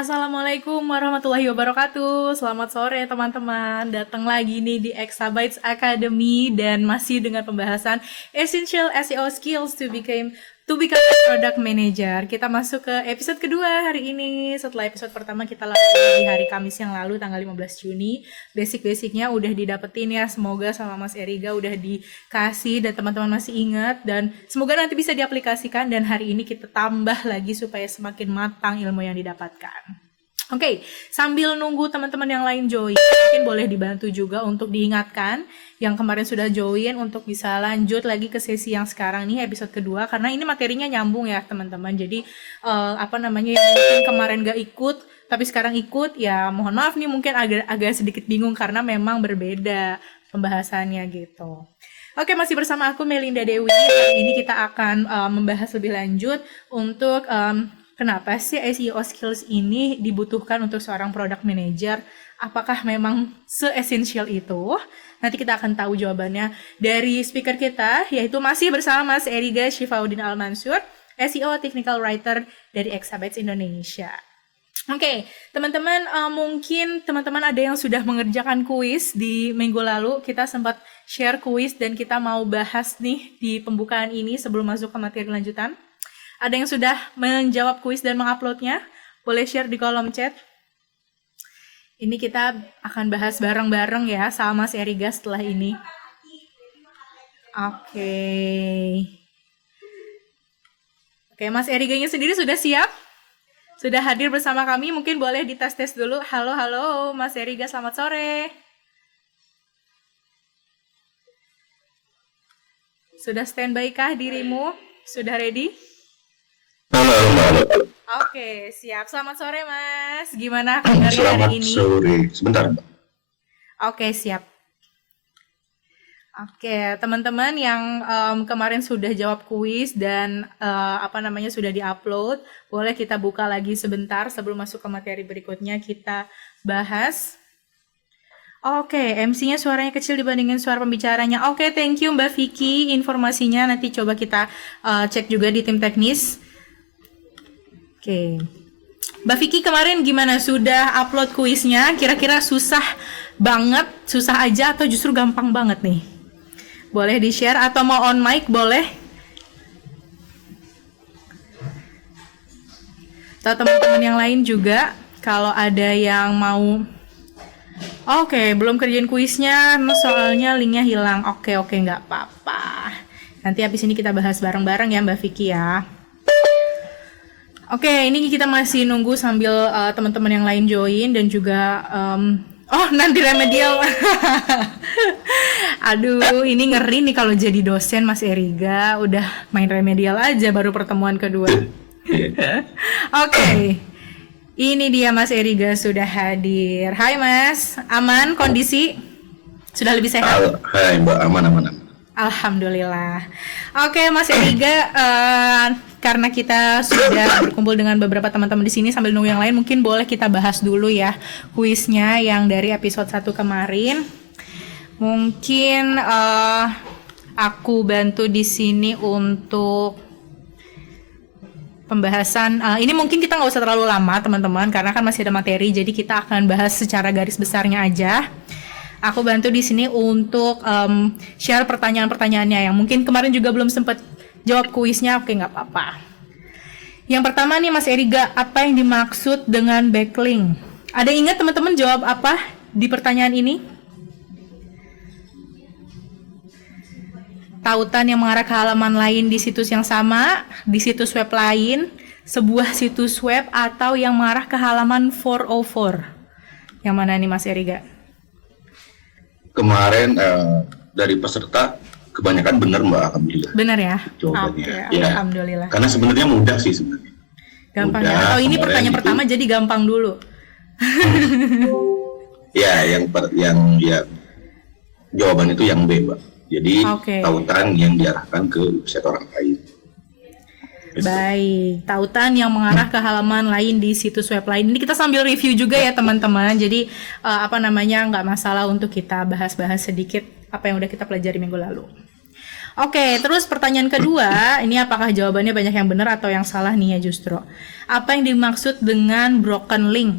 Assalamualaikum warahmatullahi wabarakatuh. Selamat sore teman-teman. Datang lagi nih di Exabytes Academy dan masih dengan pembahasan Essential SEO Skills to become a Product Manager. Kita masuk ke episode kedua hari ini. Setelah episode pertama kita lakukan di hari Kamis yang lalu tanggal 15 Juni. Basic-basicnya udah didapetin ya. Semoga sama Mas Eriga udah dikasih dan teman-teman masih ingat, dan semoga nanti bisa diaplikasikan, dan hari ini kita tambah lagi supaya semakin matang ilmu yang didapatkan. Oke, sambil nunggu teman-teman yang lain join, mungkin boleh dibantu juga untuk diingatkan yang kemarin sudah join untuk bisa lanjut lagi ke sesi yang sekarang nih, episode kedua, karena ini materinya nyambung ya teman-teman. Jadi yang mungkin kemarin gak ikut tapi sekarang ikut, ya mohon maaf nih, mungkin agak sedikit bingung karena memang berbeda pembahasannya gitu. Oke, masih bersama aku Melinda Dewi. Hari ini kita akan membahas lebih lanjut untuk kenapa sih SEO skills ini dibutuhkan untuk seorang product manager? Apakah memang se-essential itu? Nanti kita akan tahu jawabannya dari speaker kita, yaitu masih bersama Mas Eriga Syifauddin Al-Mansur, SEO Technical Writer dari Exabytes Indonesia. Oke, teman-teman, mungkin teman-teman ada yang sudah mengerjakan kuis di minggu lalu. Kita sempat share kuis dan kita mau bahas nih di pembukaan ini sebelum masuk ke materi lanjutan. Ada yang sudah menjawab kuis dan menguploadnya? Boleh share di kolom chat. Ini kita akan bahas bareng-bareng ya sama Mas Eriga setelah ini. Oke, Mas Eriganya sendiri sudah siap? Sudah hadir bersama kami? Mungkin boleh dites-tes dulu. Halo, Mas Eriga, selamat sore. Sudah standby kah dirimu? Sudah ready? Halo. Oke, siap. Selamat sore, Mas. Gimana kabarnya Selamat hari ini? sore. Sebentar, Mbak. Oke, siap. Oke, teman-teman yang kemarin sudah jawab kuis dan sudah diupload, boleh kita buka lagi sebentar sebelum masuk ke materi berikutnya kita bahas. Oke, MC-nya suaranya kecil dibandingin suara pembicaranya. Oke, thank you Mbak Vicky informasinya. Nanti coba kita cek juga di tim teknis. Oke, Mbak Vicky kemarin gimana? Sudah upload kuisnya? Kira-kira susah banget, susah aja, atau justru gampang banget nih? Boleh di-share atau mau on mic boleh? Atau teman-teman yang lain juga, kalau ada yang mau. Oke, belum kerjain kuisnya, soalnya linknya hilang. Oke, nggak apa-apa. Nanti habis ini kita bahas bareng-bareng ya Mbak Vicky ya. Oke, ini kita masih nunggu sambil teman-teman yang lain join dan juga nanti remedial. Aduh, ini ngeri nih kalau jadi dosen Mas Eriga, udah main remedial aja baru pertemuan kedua. Oke. Ini dia Mas Eriga sudah hadir. Hai Mas, aman kondisi? Sudah lebih sehat? Hai Mbak, aman. Alhamdulillah. Oke Mas Eriga, karena kita sudah berkumpul dengan beberapa teman-teman di sini sambil nunggu yang lain, mungkin boleh kita bahas dulu ya kuisnya yang dari episode 1 kemarin. Mungkin aku bantu di sini untuk pembahasan. Ini mungkin kita nggak usah terlalu lama teman-teman, karena kan masih ada materi, jadi kita akan bahas secara garis besarnya aja. Aku bantu di sini untuk share pertanyaan-pertanyaannya yang mungkin kemarin juga belum sempat jawab kuisnya. Oke, nggak apa-apa. Yang pertama nih Mas Eriga, apa yang dimaksud dengan backlink? Ada yang ingat teman-teman jawab apa di pertanyaan ini? Tautan yang mengarah ke halaman lain di situs yang sama, di situs web lain, sebuah situs web, atau yang mengarah ke halaman 404. Yang mana nih Mas Eriga? Kemarin dari peserta kebanyakan benar Mbak, alhamdulillah. Benar ya? Jawabannya. Oke, Ya. alhamdulillah. Karena sebenarnya mudah sih sebenarnya. Gampang mudah, ya? Oh, ini kemarin pertanyaan gitu. pertama jadi gampang dulu. Ya, yang jawaban itu yang B, Mbak. Jadi Oke. tautan yang diarahkan ke website orang lain. Gitu. Baik, tautan yang mengarah ke halaman lain di situs web lain. Ini kita sambil review juga ya teman-teman. Jadi nggak masalah untuk kita bahas-bahas sedikit apa yang udah kita pelajari minggu lalu. Oke, terus pertanyaan kedua, ini apakah jawabannya banyak yang benar atau yang salah nih ya justru. Apa yang dimaksud dengan broken link?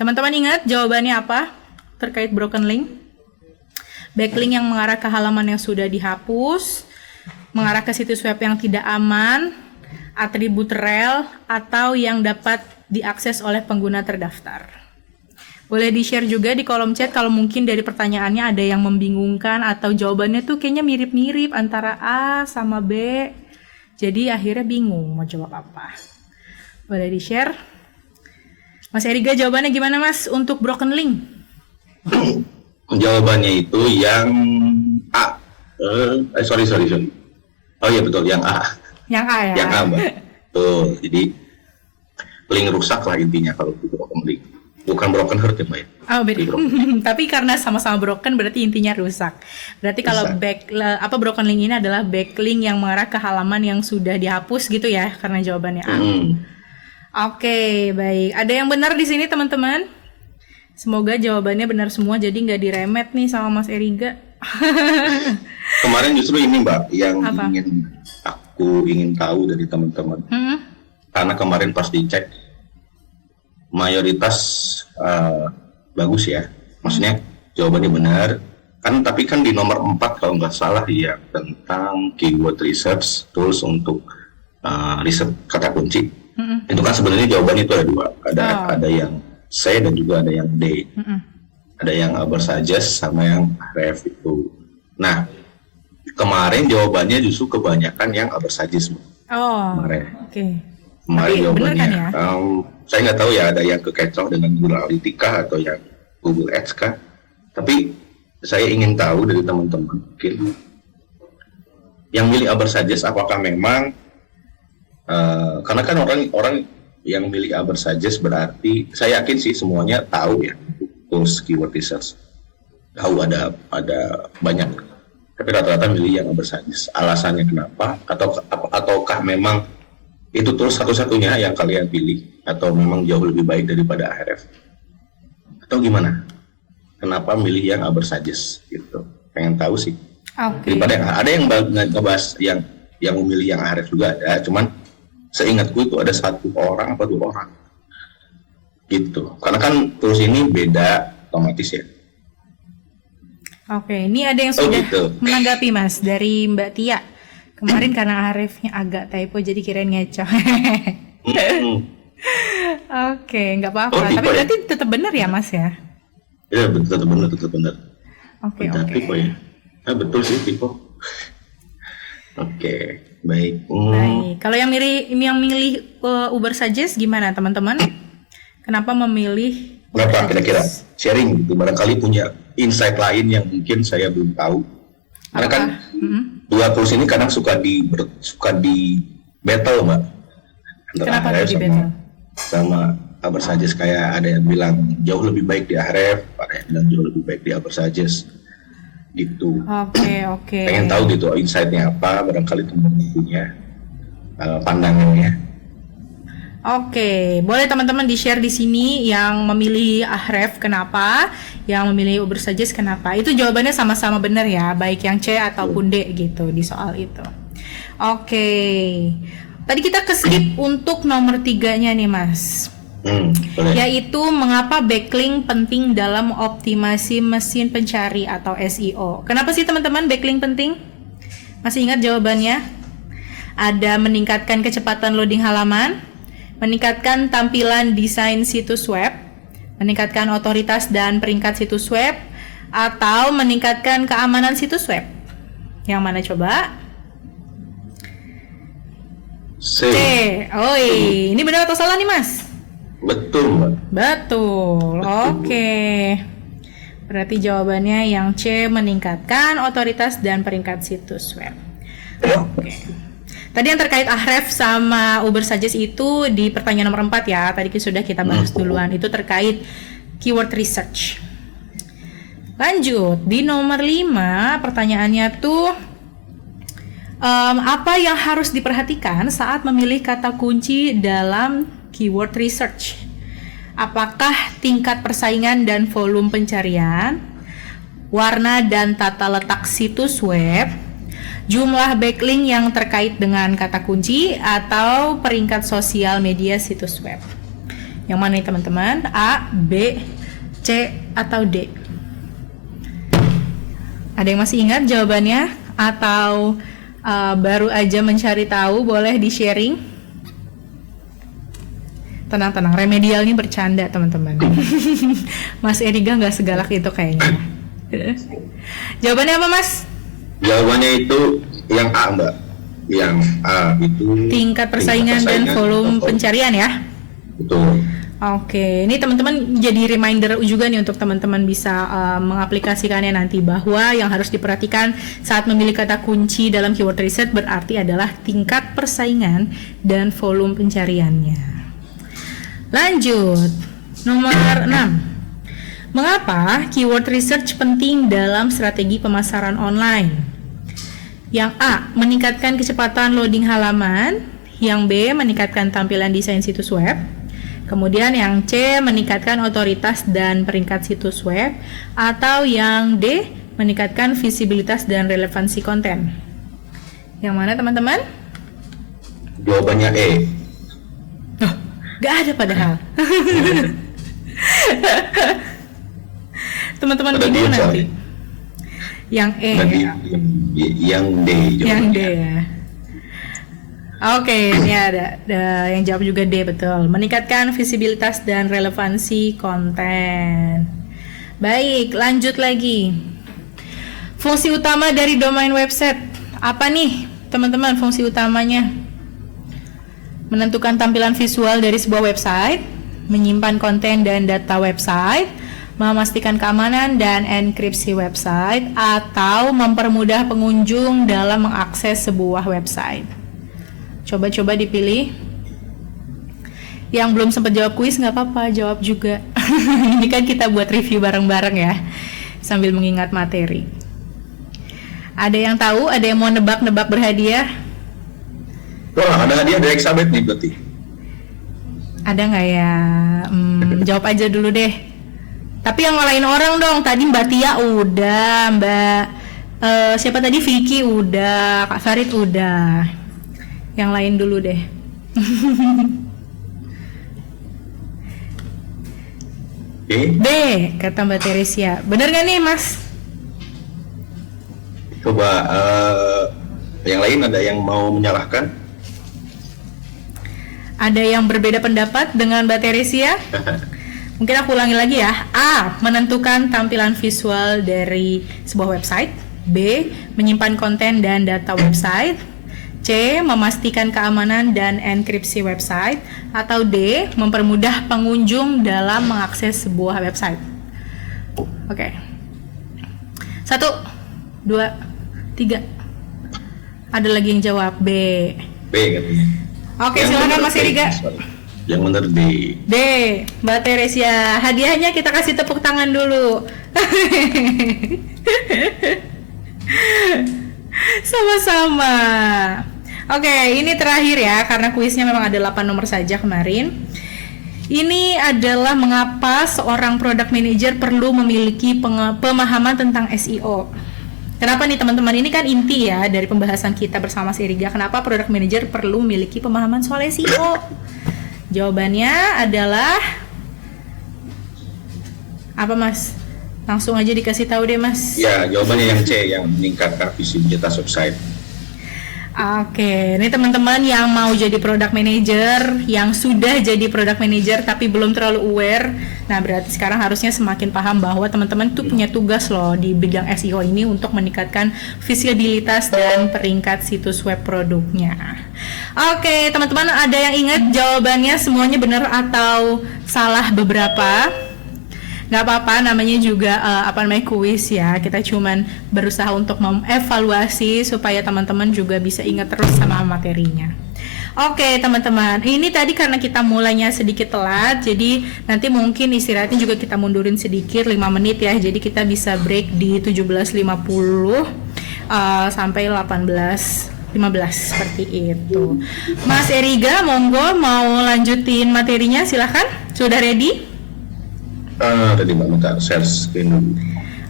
Teman-teman ingat jawabannya apa terkait broken link? Backlink yang mengarah ke halaman yang sudah dihapus, mengarah ke situs web yang tidak aman, atribut rel, atau yang dapat diakses oleh pengguna terdaftar. Boleh di-share juga di kolom chat kalau mungkin dari pertanyaannya ada yang membingungkan atau jawabannya tuh kayaknya mirip-mirip antara A sama B. Jadi akhirnya bingung mau jawab apa. Boleh di-share. Mas Eriga jawabannya gimana Mas untuk broken link? Jawabannya itu yang A. Sorry. Oh iya betul, yang A. Yang A ya? Yang A, Mbak. Tuh, jadi link rusak lah intinya kalau itu broken link. Bukan broken heart ya Mbak ya? Oh beda. Tapi karena sama-sama broken berarti intinya rusak. Berarti kalau broken link ini adalah backlink yang mengarah ke halaman yang sudah dihapus gitu ya, karena jawabannya A. Oke, baik. Ada yang benar di sini teman-teman? Semoga jawabannya benar semua, jadi nggak diremet nih sama Mas Eriga. Kemarin justru ini Mbak yang Apa? aku ingin tahu dari teman-teman. Karena kemarin pas dicek mayoritas bagus ya, maksudnya jawabannya benar kan, tapi kan di nomor 4 kalau nggak salah ya tentang keyword research tools untuk riset kata kunci. Itu kan sebenarnya jawabannya itu ada 2, ada yang C dan juga ada yang D. Ada yang Ubersuggest sama yang Ahrefs itu. Nah kemarin jawabannya justru kebanyakan yang Ubersuggest kemarin. Oke. Kemarin Tapi jawabannya bener kan ya? Saya nggak tahu ya, ada yang kekecoh dengan Google Analytica atau yang Google Ads kah. Tapi saya ingin tahu dari teman-teman mungkin yang milih Ubersuggest apakah memang karena kan orang yang milih Ubersuggest berarti saya yakin sih semuanya tahu ya tools keyword research, tahu ada banyak, tapi rata-rata milih yang Ubersuggest. Alasannya kenapa? Ataukah memang itu tools satu-satunya yang kalian pilih, atau memang jauh lebih baik daripada Ahrefs, atau gimana? Kenapa milih yang Ubersuggest gitu? Pengen tahu sih. Daripada ada yang ngebahas yang memilih yang Ahrefs juga ada, cuman seingatku itu ada 1 orang atau 2 orang gitu. Karena kan tools ini beda otomatis ya. Oke, ini ada yang sudah gitu menanggapi Mas dari Mbak Tia. Kemarin karena Ahrefsnya agak typo jadi kirain ngecoh. Oke, nggak apa-apa. Tapi berarti tetap benar ya Mas ya? Iya, tetap benar. Oke. Tipe ya. Betul sih tipe. Oke, baik. Baik. Kalau yang milih Ubersuggest gimana teman-teman? Kenapa memilih Kenapa kira-kira sharing gitu, barangkali punya insight lain yang mungkin saya belum tahu. Karena kan 2 tools ini kadang suka di battle Mbak. Kenapa di battle? Sama Ubersuggest, kayak ada yang bilang jauh lebih baik di Ahrefs, ada yang bilang jauh lebih baik di Ubersuggest gitu. Oke. Pengen tahu gitu insight-nya apa, barangkali teman-teman punya pandangannya. Oke, boleh teman-teman di-share di sini yang memilih Ahrefs kenapa, yang memilih Ubersuggest kenapa. Itu jawabannya sama-sama benar ya, baik yang C ataupun D gitu di soal itu. Oke. Tadi kita skip untuk nomor 3-nya nih Mas. Boleh. Yaitu mengapa backlink penting dalam optimasi mesin pencari atau SEO. Kenapa sih teman-teman backlink penting? Masih ingat jawabannya? Ada meningkatkan kecepatan loading halaman, meningkatkan tampilan desain situs web, meningkatkan otoritas dan peringkat situs web, atau meningkatkan keamanan situs web. Yang mana coba? C. Ini benar atau salah nih Mas? Betul Mbak. Betul. Oke. Berarti jawabannya yang C, meningkatkan otoritas dan peringkat situs web. Oke. Tadi yang terkait Ahrefs sama Ubersuggest itu di pertanyaan nomor 4 ya. Tadi sudah kita bahas duluan. Itu terkait keyword research. Lanjut, di nomor 5 pertanyaannya tuh apa yang harus diperhatikan saat memilih kata kunci dalam keyword research? Apakah tingkat persaingan dan volume pencarian, warna dan tata letak situs web, jumlah backlink yang terkait dengan kata kunci, atau peringkat sosial media situs web. Yang mana nih teman-teman? A, B, C, atau D? Ada yang masih ingat jawabannya? Atau baru aja mencari tahu? Boleh di-sharing. Tenang-tenang, remedialnya bercanda teman-teman. Mas Eriga nggak segalak itu kayaknya. Jawabannya apa Mas? Jawabannya itu yang A, Mbak. Yang A itu tingkat persaingan dan volume pencarian ya? Betul. Oke, ini teman-teman jadi reminder juga nih untuk teman-teman bisa mengaplikasikannya nanti, bahwa yang harus diperhatikan saat memilih kata kunci dalam keyword research berarti adalah tingkat persaingan dan volume pencariannya. Lanjut, nomor 6. Mengapa keyword research penting dalam strategi pemasaran online? Yang A, meningkatkan kecepatan loading halaman. Yang B, meningkatkan tampilan desain situs web. Kemudian yang C, meningkatkan otoritas dan peringkat situs web. Atau yang D, meningkatkan visibilitas dan relevansi konten. Yang mana teman-teman? Jawabannya E. Oh, gak ada padahal. Teman-teman bingung nanti. Yang E. Yang D. Yang D ya. Oke, ini ada yang jawab juga D, betul. Meningkatkan visibilitas dan relevansi konten. Baik, lanjut lagi. Fungsi utama dari domain website apa nih, teman-teman? Fungsi utamanya menentukan tampilan visual dari sebuah website, menyimpan konten dan data website, memastikan keamanan dan enkripsi website, atau mempermudah pengunjung dalam mengakses sebuah website. Coba-coba dipilih. Yang belum sempat jawab kuis nggak apa-apa, jawab juga. Ini kan kita buat review bareng-bareng ya, sambil mengingat materi. Ada yang tahu? Ada yang mau nebak-nebak berhadiah? Wah, ada hadiah dari Exabet nih berarti. Ada nggak ya? Jawab aja dulu deh. Tapi yang ngalahin orang dong. Tadi Mbak Tia udah, siapa tadi? Vicky udah, Kak Farid udah. Yang lain dulu deh. B, kata Mbak Teresia. Bener gak nih Mas? Coba yang lain ada yang mau menyalahkan? Ada yang berbeda pendapat dengan Mbak Teresia? Mungkin aku ulangi lagi ya. A, menentukan tampilan visual dari sebuah website. B, menyimpan konten dan data website. C, memastikan keamanan dan enkripsi website. Atau D, mempermudah pengunjung dalam mengakses sebuah website. Oke. 1, 2, 3. Ada lagi yang jawab B. B katanya. Oke, silakan Mas Eriga. Yang benar D. D, Mbak Teresia. Hadiahnya kita kasih tepuk tangan dulu. Sama-sama. Oke, ini terakhir ya, karena kuisnya memang ada 8 nomor saja kemarin. Ini adalah mengapa seorang product manager perlu memiliki pemahaman tentang SEO. Kenapa nih teman-teman? Ini kan inti ya dari pembahasan kita bersama Seriga. Kenapa product manager perlu memiliki pemahaman soal SEO? Jawabannya adalah apa Mas? Langsung aja dikasih tahu deh Mas. Ya, jawabannya yang C, yang meningkatkan visibilitas website. Oke, ini teman-teman yang mau jadi product manager, yang sudah jadi product manager tapi belum terlalu aware. Nah, berarti sekarang harusnya semakin paham bahwa teman-teman tuh punya tugas loh di bidang SEO ini untuk meningkatkan visibilitas dan peringkat situs web produknya. Oke, teman-teman, ada yang ingat jawabannya semuanya benar atau salah beberapa? Nggak apa-apa, namanya juga kuis ya. Kita cuman berusaha untuk mengevaluasi supaya teman-teman juga bisa ingat terus sama materinya. Oke teman-teman, ini tadi karena kita mulainya sedikit telat, jadi nanti mungkin istirahatnya juga kita mundurin sedikit 5 menit ya. Jadi kita bisa break di 17.50 sampai 18.15 seperti itu. Mas Eriga, monggo mau lanjutin materinya, silahkan. Sudah ready? Tadi Mbak minta share screen dulu.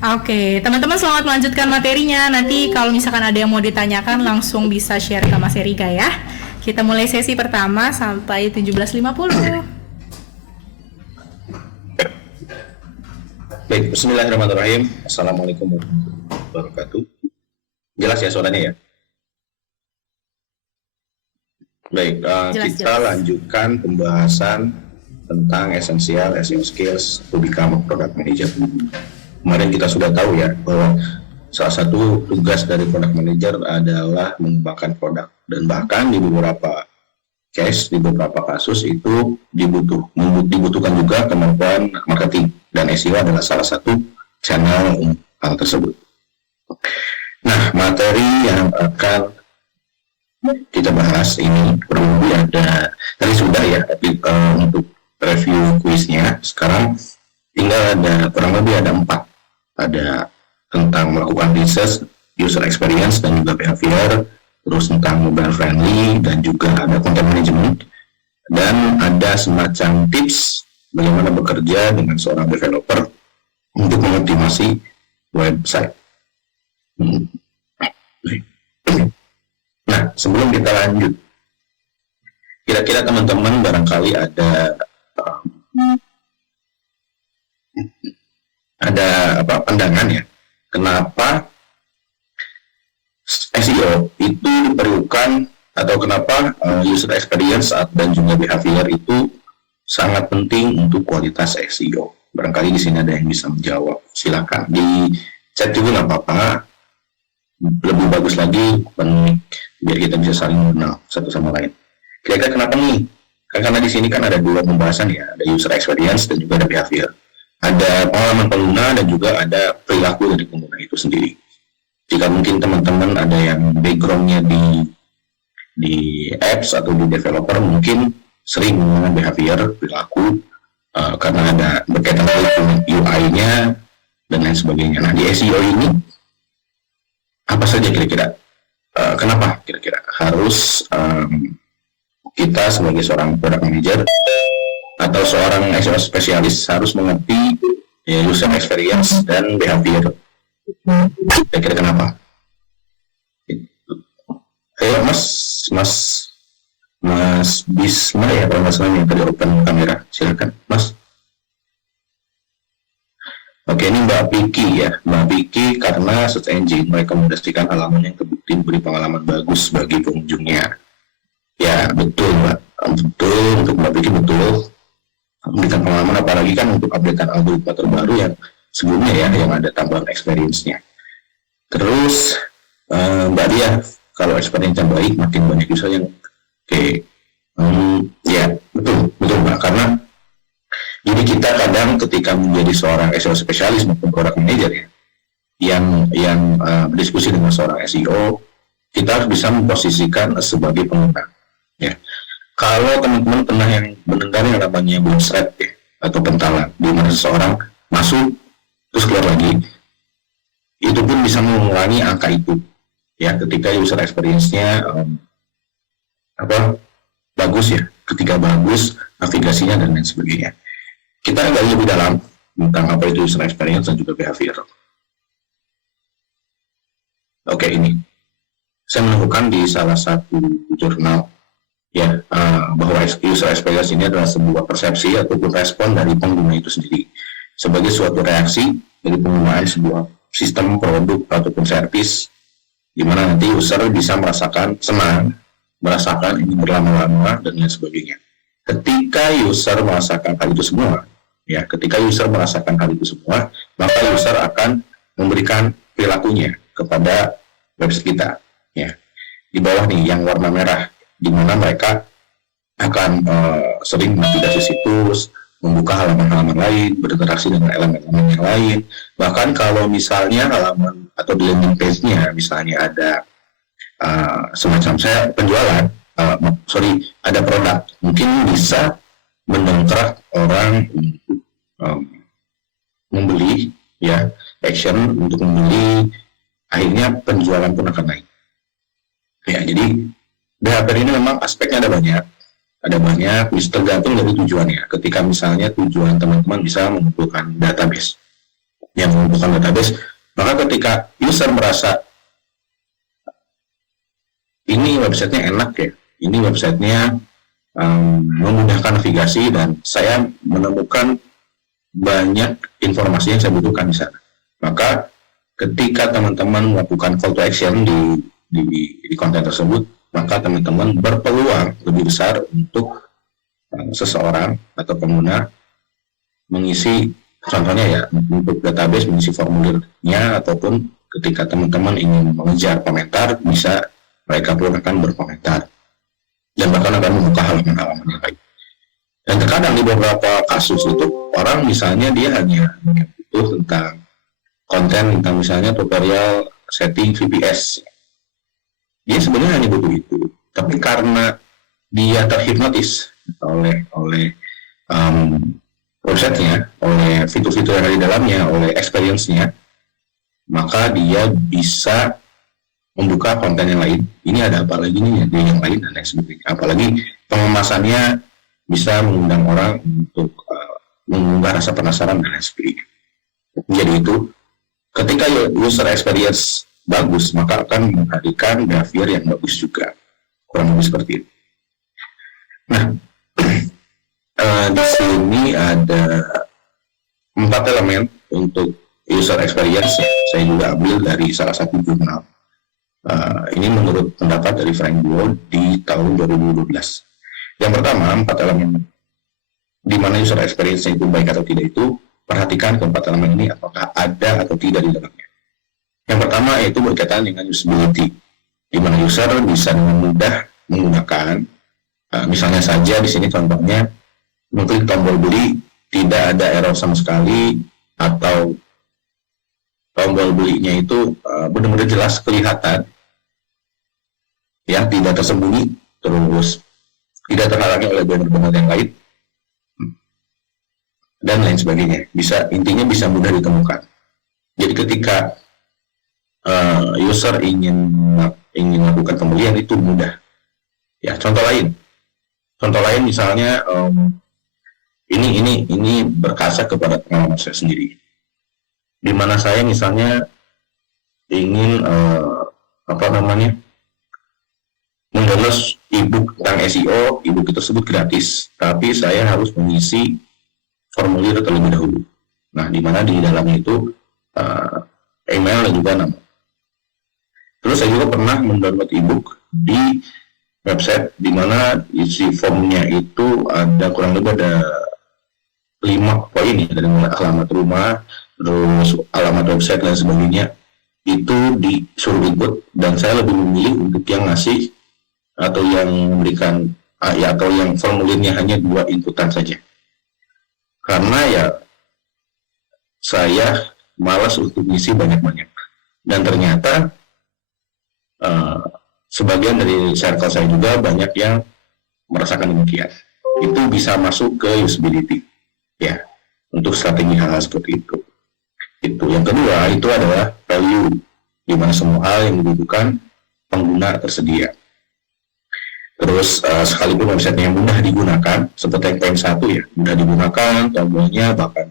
Oke, teman-teman selamat melanjutkan materinya. Nanti kalau misalkan ada yang mau ditanyakan langsung bisa share ke Mas Erika ya. Kita mulai sesi pertama sampai 17.50. Baik, bismillahirrahmanirrahim. Assalamualaikum warahmatullahi wabarakatuh. Jelas ya suaranya ya? Baik, kita lanjutkan pembahasan tentang esensial SEO skills to become a product manager. Kemarin kita sudah tahu ya bahwa salah satu tugas dari product manager adalah mengembangkan produk, dan bahkan di beberapa case, di beberapa kasus itu dibutuhkan juga kemampuan marketing, dan SEO adalah salah satu channel hal tersebut. Nah, materi yang akan kita bahas ini kurang lebih ada, tadi sudah ya untuk review kuisnya. Sekarang tinggal ada kurang lebih ada 4. Ada tentang melakukan research, user experience, dan juga behavior, terus tentang mobile friendly, dan juga ada content management, dan ada semacam tips bagaimana bekerja dengan seorang developer untuk mengoptimasi website. Nah, sebelum kita lanjut, kira-kira teman-teman barangkali ada pandangan ya, kenapa SEO itu diperlukan, atau kenapa user experience dan juga behavior itu sangat penting untuk kualitas SEO. Barangkali di sini ada yang bisa menjawab. Silakan di chat juga nggak apa-apa. Lebih bagus lagi biar kita bisa saling mengenal satu sama lain. Kira-kira kenapa nih? Karena di sini kan ada 2 pembahasan ya, ada user experience dan juga ada behavior. Ada pengalaman pengguna dan juga ada perilaku dari pengguna itu sendiri. Jika mungkin teman-teman ada yang backgroundnya di apps atau di developer, mungkin sering menggunakan behavior, perilaku, karena ada berkaitan dengan UI-nya dan lain sebagainya. Nah, di SEO ini apa saja kira-kira? Kenapa kira-kira harus kita sebagai seorang product manager atau seorang SEO spesialis harus mengerti ya, user experience dan behavior? Kira-kira kenapa? Ayo Mas Bisma ya, kalau Mas yang tadi open kamera, silakan Mas. Oke, ini Mbak Vicky ya. Mbak Vicky karena search engine merekomendasikan halaman yang terbukti memberi pengalaman bagus bagi pengunjungnya. Ya betul Mbak, betul untuk Mbak Vicky, betul. Memberikan pengalaman, apalagi kan untuk updatean algoritma terbaru yang sebelumnya ya, yang ada tambahan experience-nya. Terus Mbak Dia, kalau experience-nya baik, makin banyak user yang ya betul Mbak, karena jadi kita kadang ketika menjadi seorang SEO spesialis maupun product manager ya, yang berdiskusi dengan seorang SEO, kita harus bisa memposisikan sebagai pengguna. Ya, kalau teman-teman pernah yang mendengar yang namanya bounce rate ya, atau pentalan, di mana seseorang masuk terus keluar lagi, itu pun bisa mengurangi angka itu. Ya, ketika user experience-nya bagus ya, ketika bagus navigasinya dan lain sebagainya. Kita gali lebih dalam tentang apa itu user experience dan juga behavior. Oke, ini saya menemukan di salah satu jurnal ya, bahwa user experience ini adalah sebuah persepsi ataupun respon dari pengguna itu sendiri sebagai suatu reaksi dari penggunaan sebuah sistem, produk ataupun service, di mana nanti user bisa merasakan senang, merasakan ingin berlama-lama dan lain sebagainya. Ketika user merasakan hal itu semua, maka user akan memberikan perilakunya kepada website kita. Ya, di bawah nih yang warna merah, di mana mereka akan sering navigasi situs, membuka halaman-halaman lain, berinteraksi dengan elemen-elemen yang lain. Bahkan kalau misalnya halaman atau di landing page-nya misalnya ada semacam saya penjualan, ada produk, mungkin bisa mendongkrak orang untuk membeli, ya, action untuk membeli, akhirnya penjualan pun akan naik. Ya, jadi behavior ini memang aspeknya ada banyak, bisa tergantung dari tujuannya. Ketika misalnya tujuan teman-teman bisa mengumpulkan database, yang membutuhkan database, maka ketika user merasa ini websitenya enak ya, ini websitenya memudahkan navigasi dan saya menemukan banyak informasi yang saya butuhkan di sana. Maka ketika teman-teman melakukan call to action di konten tersebut, maka teman-teman berpeluang lebih besar untuk seseorang atau pengguna mengisi, contohnya ya untuk database mengisi formulirnya, ataupun ketika teman-teman ingin mengejar komentar, bisa mereka pun akan berkomentar dan bahkan akan membuka halaman-halaman yang lain. Dan terkadang di beberapa kasus itu orang misalnya dia hanya butuh tentang konten tentang misalnya tutorial setting VPS. Dia sebenarnya hanya butuh itu, tapi karena dia terhipnotis oleh websitenya, oleh fitur-fitur yang ada di dalamnya, oleh experience-nya, maka dia bisa membuka konten yang lain. Ini ada apa lagi nih, ada yang lain dan lain sebagainya. Apalagi pengemasannya bisa mengundang orang untuk mengunggah rasa penasaran dan lain sebagainya. Jadi itu, ketika user experience bagus, maka akan menghadirkan behavior yang bagus juga. Kurang lebih seperti itu. Nah, di sini ada 4 elemen untuk user experience. Saya juga ambil dari salah satu jurnal. Ini menurut pendapat dari Frank Boal di tahun 2012. Yang pertama, 4 elemen di mana user experience itu baik atau tidak itu, perhatikan keempat elemen ini apakah ada atau tidak di dalamnya. Yang pertama yaitu berkaitan dengan usability, di mana user bisa dengan mudah menggunakan, misalnya saja di sini contohnya mengklik tombol beli, tidak ada error sama sekali, atau tombol belinya itu benar-benar jelas kelihatan, ya, tidak tersembunyi, terus tidak terhalangi oleh banner-banner yang lain, dan lain sebagainya. Intinya bisa mudah ditemukan. Jadi ketika user ingin melakukan pembelian itu mudah. Ya, contoh lain misalnya ini berkaca kepada pengalaman saya sendiri. Di mana saya misalnya ingin mendownload e-book tentang SEO, e-book tersebut gratis, tapi saya harus mengisi formulir terlebih dahulu. Nah, di mana di dalamnya itu email dan juga nama. Terus saya juga pernah mendownload e-book di website di mana isi formnya itu ada kurang lebih ada 5 poin ya, dari mulai alamat rumah, terus alamat website dan sebagainya, itu disuruh ikut, dan saya lebih memilih untuk yang ngasih atau yang memberikan atau yang formulirnya hanya 2 inputan saja, karena ya saya malas untuk ngisi banyak-banyak. Dan ternyata sebagian dari circle saya juga banyak yang merasakan demikian. Itu bisa masuk ke usability ya, untuk strategi hal-hal seperti itu. Yang kedua itu adalah value, di mana semua hal yang dibutuhkan pengguna tersedia. Terus sekalipun website yang mudah digunakan, seperti yang poin 1 ya, mudah digunakan, tombolnya, bahkan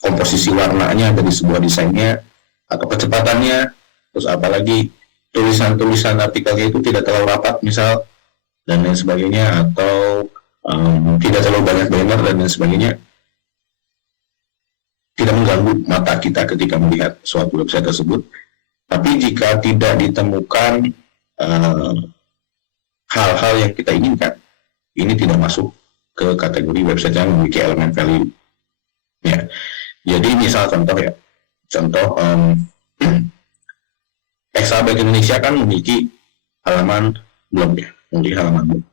komposisi warnanya dari sebuah desainnya atau kecepatannya, terus apalagi tulisan-tulisan artikelnya itu tidak terlalu rapat misal, dan lain sebagainya, atau tidak terlalu banyak banner dan lain sebagainya, tidak mengganggu mata kita ketika melihat suatu website tersebut. Tapi jika tidak ditemukan hal-hal yang kita inginkan, ini tidak masuk ke kategori website yang memiliki elemen value. Ya, jadi misal contoh Exabyte Indonesia kan memiliki halaman blog ya, memiliki halaman blog.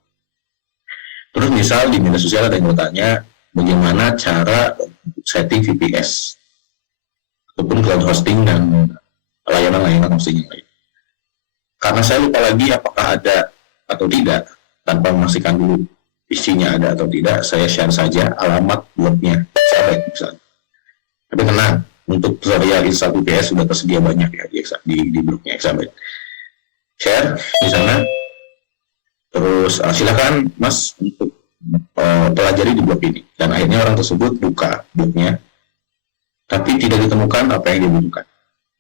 Terus misal di media sosial ada yang bertanya bagaimana cara setting VPS ataupun cloud hosting dan layanan-layanan hosting yang lain. Karena saya lupa lagi apakah ada atau tidak, tanpa memastikan dulu isinya ada atau tidak, saya share saja alamat blognya Exabyte misalnya. Tapi tenang, untuk tutorial install VPS sudah tersedia banyak ya di blognya Exabyte. Share di sana. Terus silakan Mas untuk pelajari di blog ini. Dan akhirnya orang tersebut buka blognya, tapi tidak ditemukan apa yang dia butuhkan.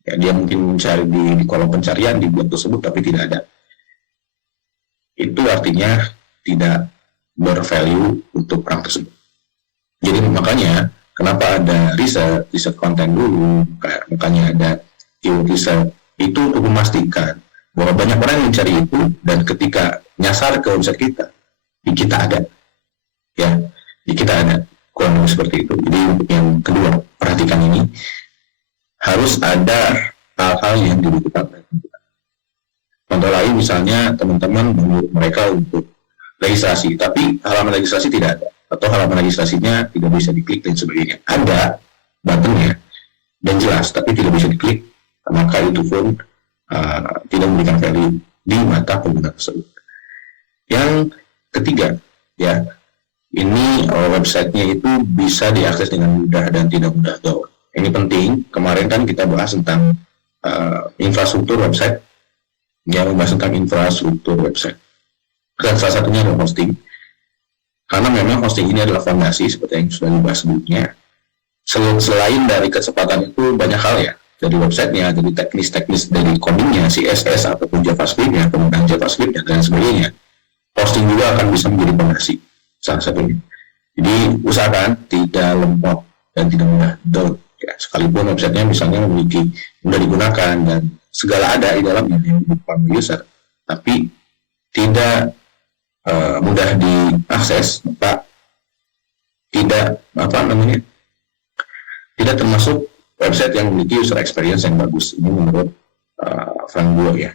Ya, dia mungkin mencari di kolom pencarian di blog tersebut, tapi tidak ada. Itu artinya tidak bervalue untuk orang tersebut. Jadi makanya kenapa ada riset konten dulu, makanya ada keyword riset, itu untuk memastikan bahwa banyak orang yang mencari itu, dan ketika nyasar ke website kita, di kita ada, ya, di kita ada, kurang lebih seperti itu. Jadi untuk yang kedua, perhatikan ini, harus ada hal-hal yang dibutuhkan. Contoh lain misalnya teman-teman menurut mereka untuk registrasi, tapi halaman registrasi tidak ada, atau halaman registrasinya tidak bisa diklik dan sebagainya. Ada buttonnya dan jelas, tapi tidak bisa diklik, maka itu pun tidak memberikan value di mata pengguna tersebut. Yang ketiga, ya, ini websitenya itu bisa diakses dengan mudah dan tidak mudah gaul. Ini penting. Kemarin kan kita bahas tentang infrastruktur website, yang membahas tentang infrastruktur website. Dan salah satunya adalah hosting. Karena memang hosting ini adalah fondasi seperti yang sudah dibahas sebelumnya. Selain dari kecepatan itu banyak hal ya, dari websitenya, dari teknis-teknis dari codingnya, CSS ataupun JavaScript-nya, penggunaan JavaScript dan sebagainya. Hosting juga akan bisa menjadi fondasi salah satunya. Jadi usahakan tidak lemot dan tidak mudah down. Ya, sekalipun websitenya misalnya memiliki mudah digunakan dan segala ada di dalamnya yang dipahami user, tapi tidak mudah diakses, maka tidak tidak termasuk website yang memiliki user experience yang bagus. Ini menurut Frank Boer ya.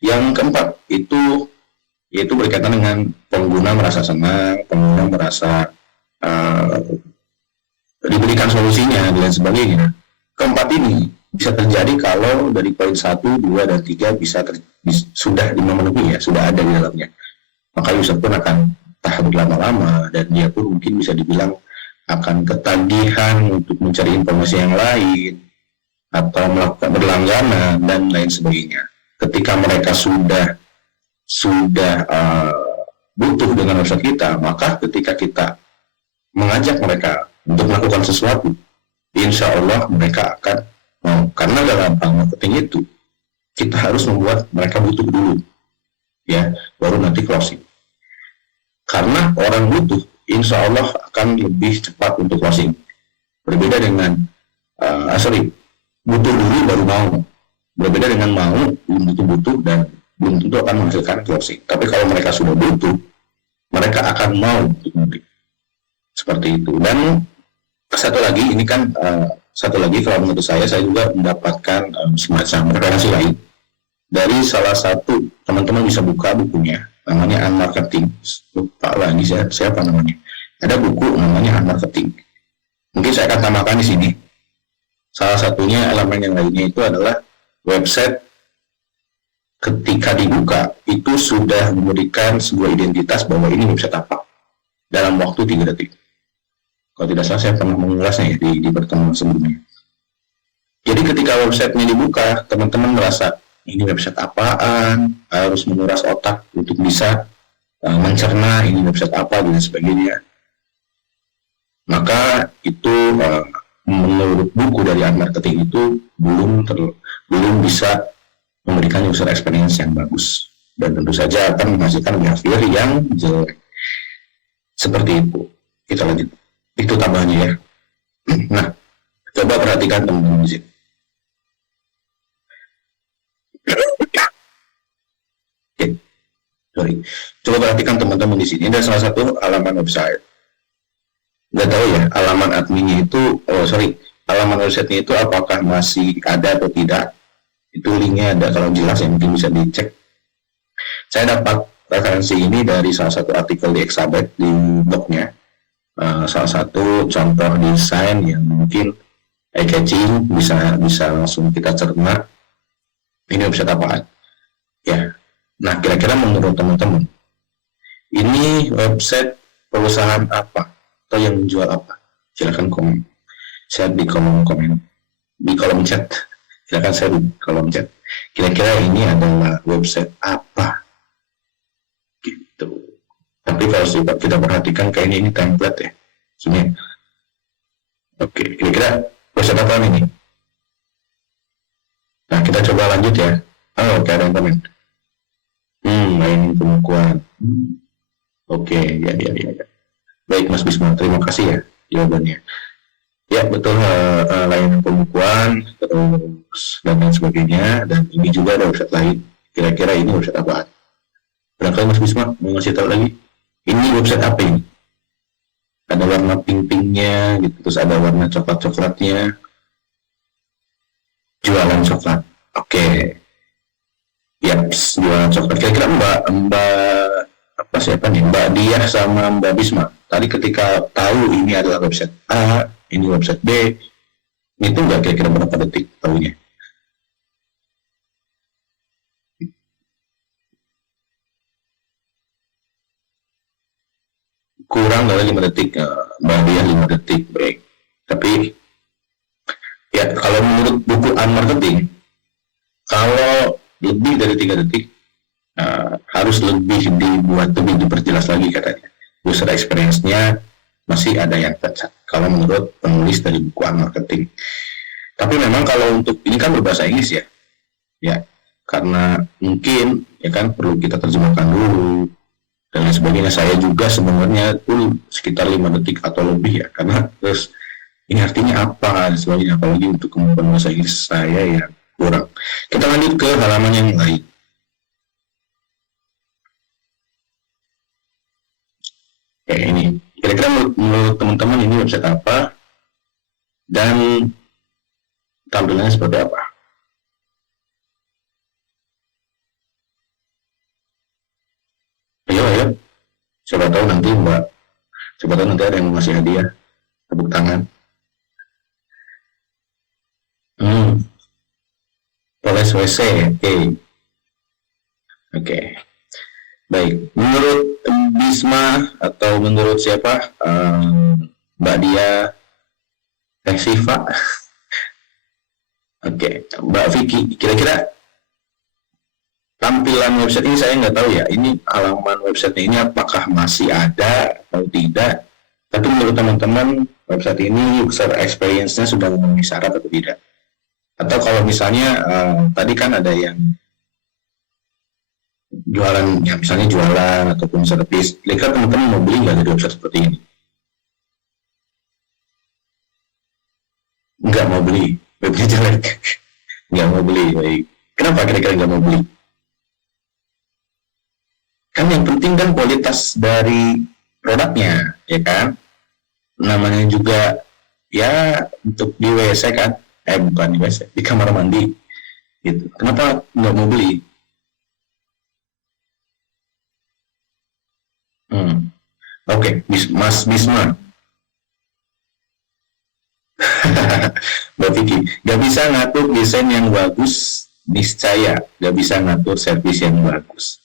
Yang keempat itu yaitu berkaitan dengan pengguna merasa senang, pengguna merasa diberikan solusinya dan sebagainya. Keempat ini bisa terjadi kalau dari poin 1, 2, dan 3 sudah memenuhi ya, sudah ada di dalamnya. Maka user pun akan tahan berlama-lama, dan dia pun mungkin bisa dibilang akan ketagihan untuk mencari informasi yang lain atau melakukan berlangganan dan lain sebagainya. Ketika mereka sudah butuh dengan website kita, maka ketika kita mengajak mereka untuk melakukan sesuatu, insya Allah mereka akan mau. Karena dalam hal marketing itu kita harus membuat mereka butuh dulu, ya, baru nanti closing. Karena orang butuh, insya Allah akan lebih cepat untuk closing. Berbeda dengan butuh dulu baru mau. Berbeda dengan mau belum butuh dan belum tentu akan menghasilkan closing. Tapi kalau mereka sudah butuh, mereka akan mau untuk membeli. Seperti itu. Dan satu lagi, ini kan kalau menurut saya juga mendapatkan semacam referensi lain dari salah satu teman-teman. Bisa buka bukunya, namanya Unmarketing. Lupa lagi siapa namanya. Ada buku namanya Unmarketing. Mungkin saya akan tambahkan di sini. Salah satunya elemen yang lainnya itu adalah website ketika dibuka itu sudah memberikan sebuah identitas bahwa ini website apa dalam waktu 3 detik. Kalau tidak salah saya pernah mengulasnya ya di pertemuan sebelumnya. Jadi ketika websitenya dibuka, teman-teman merasa ini website apaan, harus menguras otak untuk bisa mencerna ini website apa dan sebagainya. Maka itu menurut buku dari Unmarketing itu belum bisa memberikan user experience yang bagus, dan tentu saja akan menghasilkan behavior yang jelek. Seperti itu. Kita lanjut. Itu tambahannya ya. Nah, coba perhatikan teman-teman di sini. Coba perhatikan teman-teman di sini. Ada salah satu halaman website. Nggak tahu ya, halaman adminnya itu, halaman websitenya itu apakah masih ada atau tidak. Itu linknya ada, kalau jelas ya mungkin bisa dicek. Saya dapat referensi ini dari salah satu artikel di Exabyte di blognya. Salah satu contoh desain yang mungkin eye-catching, bisa langsung kita cerna ini website apaan ya. Nah, kira-kira menurut teman-teman ini website perusahaan apa atau yang menjual apa? Silakan komen, share di kolom komen, di kolom chat. Silakan share di kolom chat. Kira-kira ini adalah website apa gitu. Tapi kalau kita perhatikan kayaknya ini template ya. Sini. Oke, kira-kira Website apa ini? Nah, kita coba lanjut ya. Oh, oke, ada yang komen. Layanan pembukuan. Oke, ya, ya, ya, ya. Baik, Mas Bisma, terima kasih ya jawabannya. Ya, betul, layanan pembukuan, terus dan lain sebagainya. Dan ini juga ada website lain. Kira-kira ini website apa? Berangkat Mas Bisma, mau ngasih tahu lagi? Ini website apa ini? Ada warna pink-pinknya, gitu. Terus ada warna coklat-coklatnya. Jualan coklat. Oke. Ya, jualan coklat. Kira-kira Mbak apa siapa nih? Mbak Diah sama Mbak Bisma. Tadi ketika tahu ini adalah website A, ini website B, itu nggak kira-kira berapa detik tahunya? Kurang dari 5 detik, Mbak Diah 5 detik, baik. Tapi ya kalau menurut buku Unmarketing, kalau lebih dari 3 detik harus lebih dibuat, lebih diperjelas lagi katanya. User experience-nya masih ada yang cacat kalau menurut penulis dari buku Unmarketing. Tapi memang kalau untuk ini kan berbahasa Inggris ya, ya karena mungkin ya kan perlu kita terjemahkan dulu dan lain sebagainya. Saya juga sebenarnya pun sekitar 5 detik atau lebih ya, karena terus ini artinya apa dan sebagainya, apalagi untuk kemampuan bahasa Inggris saya yang kurang. Kita lanjut ke halaman yang lain. Oke, ini kira-kira menurut teman-teman ini website apa dan tampilannya seperti apa? Ayo, ayo. Siapa tahu nanti ada yang ngasih hadiah, tepuk tangan. Poles WC, oke. Oke. Baik, menurut Bisma atau menurut siapa? Mbak Dia, Teh Siva. Oke, Mbak Vicky, kira-kira tampilan website ini saya nggak tahu ya. Ini halaman website ini apakah masih ada atau tidak? Tapi menurut teman-teman, website ini user experience-nya sudah memenuhi syarat atau tidak? Atau kalau misalnya tadi kan ada yang jualan, ya misalnya jualan ataupun servis, kira teman-teman mau beli nggak dari website seperti ini? Nggak mau beli, webnya jelek. Nggak mau beli, baik. Kenapa kira-kira nggak mau beli? Kan yang penting kan kualitas dari produknya, ya kan? Namanya juga ya untuk di WC kan, bukan di WC, di kamar mandi, gitu. Kenapa nggak mau beli? Oke, Mas Bisma. Mbak Vicky, nggak bisa ngatur desain yang bagus, niscaya nggak bisa ngatur servis yang bagus.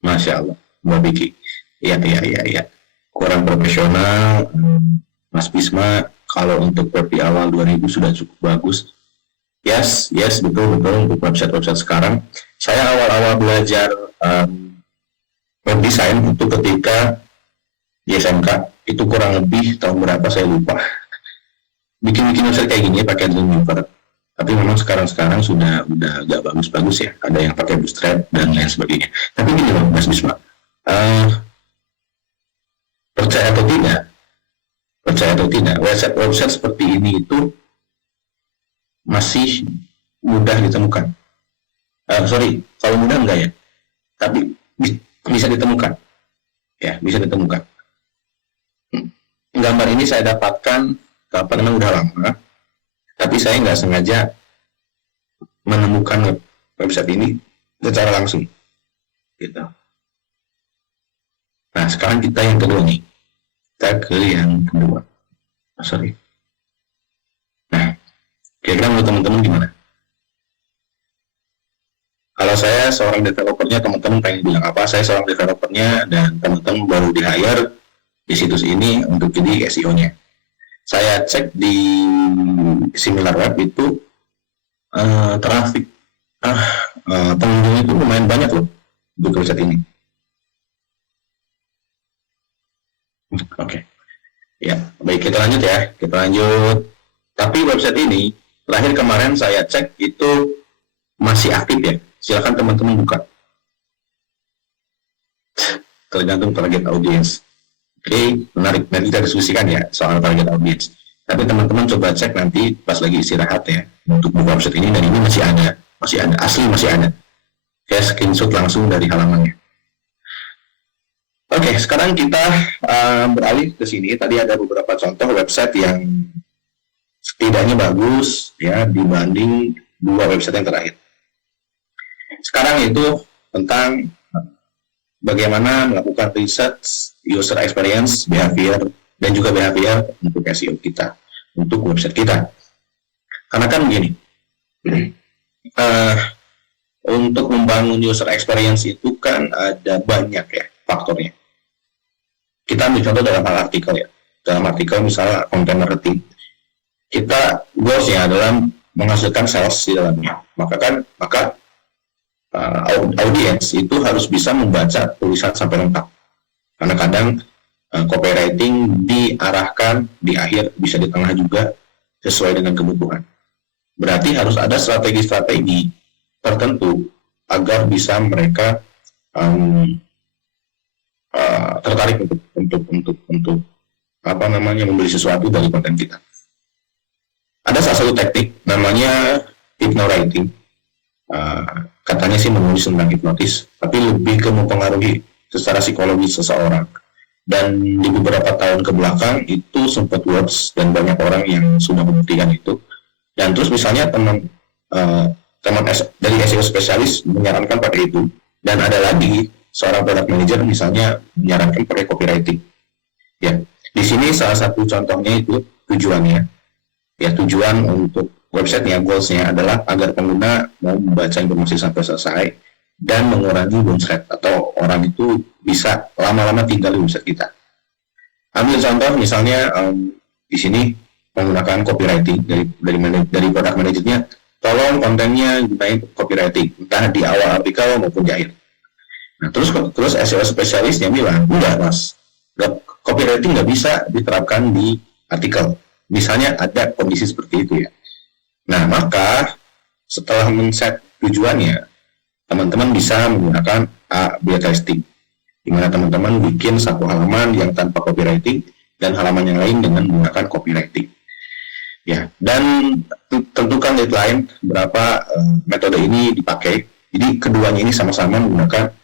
Masya Allah, Mbak Vicky. Iya, iya, iya, iya. Kurang profesional, Mas Bisma. Kalau untuk web di awal 2000 sudah cukup bagus. Yes, yes, betul, betul. Untuk website-website sekarang, saya awal-awal belajar web design itu ketika di SMK, itu kurang lebih tahun berapa saya lupa. Bikin-bikin website kayak gini pakai Dreamweaver. Tapi memang sekarang sudah agak bagus-bagus ya. Ada yang pakai Bootstrap dan lain sebagainya. Tapi gini loh, Mas Bisma. Percaya atau tidak, website seperti ini itu masih mudah ditemukan. Sorry, kalau mudah enggak ya. Tapi bisa ditemukan. Ya, bisa ditemukan. Gambar ini saya dapatkan kapan udah lama, tapi saya nggak sengaja menemukan website ini secara langsung, gitu. Nah, sekarang kita yang kedua nih, kita ke yang kedua. Sorry. Nah, kira-kira menurut teman-teman gimana? Kalau saya seorang developernya, teman-teman pengen bilang apa? Saya seorang developernya dan teman-teman baru di-hire di situs ini untuk jadi SEO-nya. Saya cek di SimilarWeb itu traffic pengunjung itu lumayan banyak loh di website ini. Oke. Ya, baik, kita lanjut ya. Kita lanjut Tapi website ini terakhir kemarin saya cek itu masih aktif ya. Silakan teman-teman buka. Tergantung target audience. Oke, menarik. Nanti kita diskusikan ya soal target audience. Tapi teman-teman coba cek nanti pas lagi istirahat ya untuk buka website ini, dan ini masih ada, asli masih ada. Saya screenshot langsung dari halamannya. Oke, sekarang kita beralih ke sini. Tadi ada beberapa contoh website yang setidaknya bagus ya dibanding dua website yang terakhir. Sekarang itu tentang bagaimana melakukan research user experience, behavior, dan juga behavior untuk SEO kita, untuk website kita. Karena kan begini, untuk membangun user experience itu kan ada banyak ya faktornya. Kita ambil contoh dalam hal artikel ya. Dalam artikel misalnya konten marketing, kita goalsnya adalah menghasilkan sales di dalamnya. Maka audiens itu harus bisa membaca tulisan sampai lengkap. Karena kadang copywriting diarahkan di akhir, bisa di tengah juga, sesuai dengan kebutuhan. Berarti harus ada strategi-strategi tertentu agar bisa mereka tertarik untuk membeli sesuatu dari konten kita. Ada salah satu teknik namanya hypnowriting. Katanya sih menulis tentang hipnotis, tapi lebih ke mempengaruhi secara psikologis seseorang. Dan di beberapa tahun ke belakang itu sempat works dan banyak orang yang sudah membuktikan itu. Dan terus misalnya teman dari SEO spesialis menyarankan pakai itu, dan ada lagi seorang product manager misalnya menyarankan pakai copywriting. Ya, di sini salah satu contohnya itu tujuannya. Ya, tujuan untuk websitenya, goalsnya adalah agar pengguna mau membaca informasi sampai selesai dan mengurangi bounce rate, atau orang itu bisa lama-lama tinggal di website kita. Ambil contoh misalnya di sini menggunakan copywriting dari product manajernya, tolong kontennya gunain copywriting, entah di awal artikel maupun di akhir. Nah, terus SEO spesialisnya bilang, enggak mas, copywriting nggak bisa diterapkan di artikel. Misalnya ada kondisi seperti itu ya. Nah, maka setelah men-set tujuannya, teman-teman bisa menggunakan A/B testing, di mana teman-teman bikin satu halaman yang tanpa copywriting dan halaman yang lain dengan menggunakan copywriting. Ya, dan tentukan deadline berapa metode ini dipakai. Jadi keduanya ini sama-sama menggunakan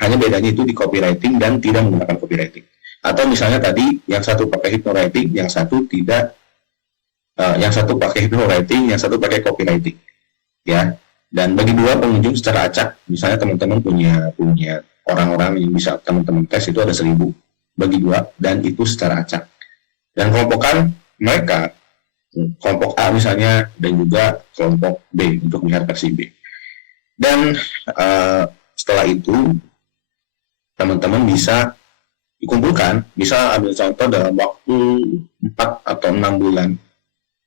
hanya bedanya itu di copywriting dan tidak menggunakan copywriting. Atau misalnya tadi yang satu pakai hypnowriting, yang satu tidak. Yang satu pakai hypnowriting, yang satu pakai copywriting, ya. Dan bagi dua pengunjung secara acak, misalnya teman-teman punya orang-orang yang bisa teman-teman tes itu ada 1.000, bagi dua, dan itu secara acak. Dan kelompokan mereka, kelompok A misalnya, dan juga kelompok B untuk melihat versi B. Dan setelah itu teman-teman bisa dikumpulkan, bisa ambil contoh dalam waktu 4 atau 6 bulan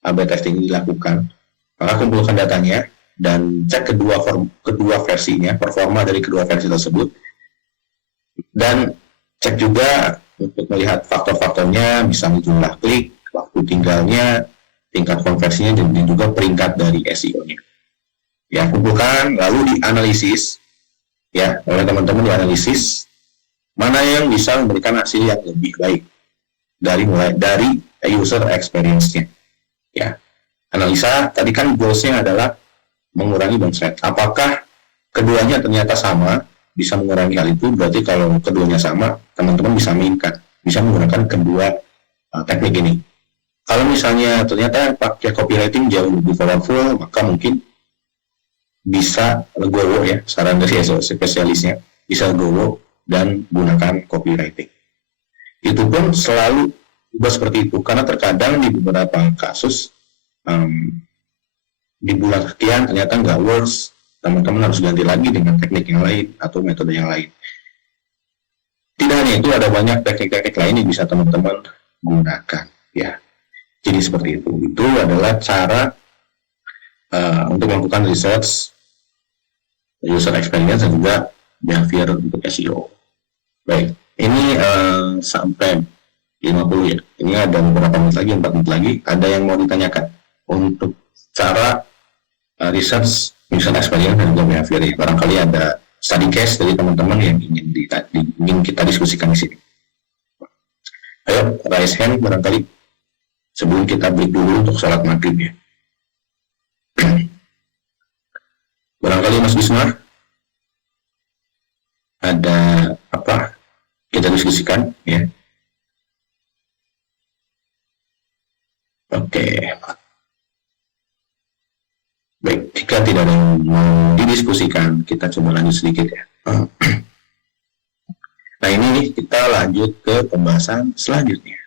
A/B testing dilakukan, maka kumpulkan datanya dan cek kedua versinya, performa dari kedua versi tersebut, dan cek juga untuk melihat faktor-faktornya, misalnya jumlah klik, waktu tinggalnya, tingkat konversinya, dan juga peringkat dari SEO-nya. Ya, kumpulkan lalu dianalisis ya oleh teman-teman, dianalisis mana yang bisa memberikan hasil yang lebih baik mulai dari user experience-nya. Ya, analisa tadi kan goals-nya adalah mengurangi bounce rate. Apakah keduanya ternyata sama, bisa mengurangi hal itu? Berarti kalau keduanya sama, teman-teman bisa mainkan, bisa menggunakan kedua teknik ini. Kalau misalnya ternyata pakai copywriting jauh lebih powerful, maka mungkin bisa legowo ya, saran dari SEO spesialisnya, bisa legowo dan gunakan copywriting. Itu pun selalu buat seperti itu, karena terkadang di beberapa kasus di bulan sekian ternyata nggak works, teman-teman harus ganti lagi dengan teknik yang lain atau metode yang lain. Tidak hanya itu, ada banyak teknik-teknik lain yang bisa teman-teman gunakan ya. Jadi seperti itu. Itu adalah cara untuk melakukan research user experience dan juga behavior untuk SEO. Baik, ini sampai 50 ya. Ini ada beberapa menit lagi, 4 menit lagi. Ada yang mau ditanyakan untuk cara research user experience dan juga behavior ya. Barangkali ada study case dari teman-teman yang ingin kita diskusikan di sini. Ayo, raise hand barangkali sebelum kita break dulu untuk sholat maghrib ya. Barangkali Mas Bismar ada apa kita diskusikan ya. Oke. Baik, jika tidak ada yang mau didiskusikan, kita coba lanjut sedikit ya. Nah ini nih, kita lanjut ke pembahasan selanjutnya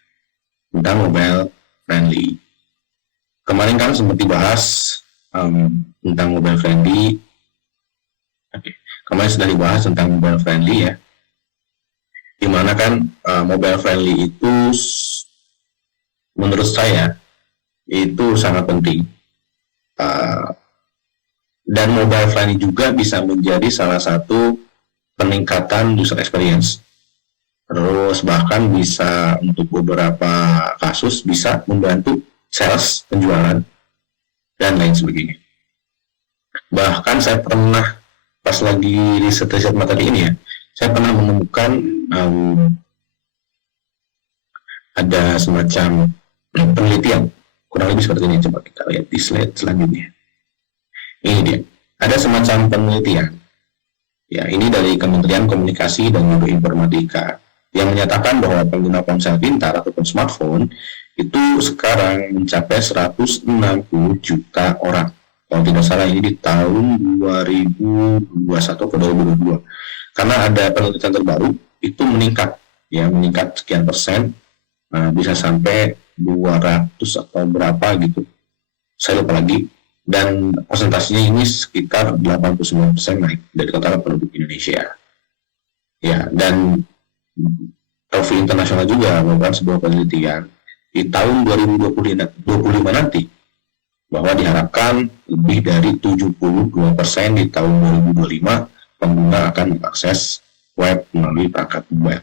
tentang mobile friendly. Kemarin kan sempat dibahas tentang mobile friendly. Oke. Kemarin sudah dibahas tentang mobile friendly ya. Dimana kan mobile friendly itu menurut saya itu sangat penting. Dan mobile friendly juga bisa menjadi salah satu peningkatan user experience. Terus bahkan bisa untuk beberapa kasus bisa membantu sales, penjualan, dan lain sebagainya. Bahkan saya pernah pas lagi riset materi ini ya, saya pernah menemukan ada semacam penelitian kurang lebih seperti ini. Coba kita lihat di slide selanjutnya. Ini dia, ada semacam penelitian ya, ini dari Kementerian Komunikasi dan juga Informatika yang menyatakan bahwa pengguna ponsel pintar ataupun smartphone itu sekarang mencapai 160 juta orang. Kalau tidak salah ini di tahun 2021 ke 2022. Karena ada penelitian terbaru itu meningkat sekian persen, bisa sampai 200 atau berapa gitu. Saya lupa lagi. Dan persentasenya ini sekitar 89% naik dari total penduduk Indonesia. Ya, dan Trofi Internasional juga melakukan sebuah penelitian di tahun 2025 nanti bahwa diharapkan lebih dari 72% di tahun 2025 pengguna akan mengakses web melalui perangkat mobile.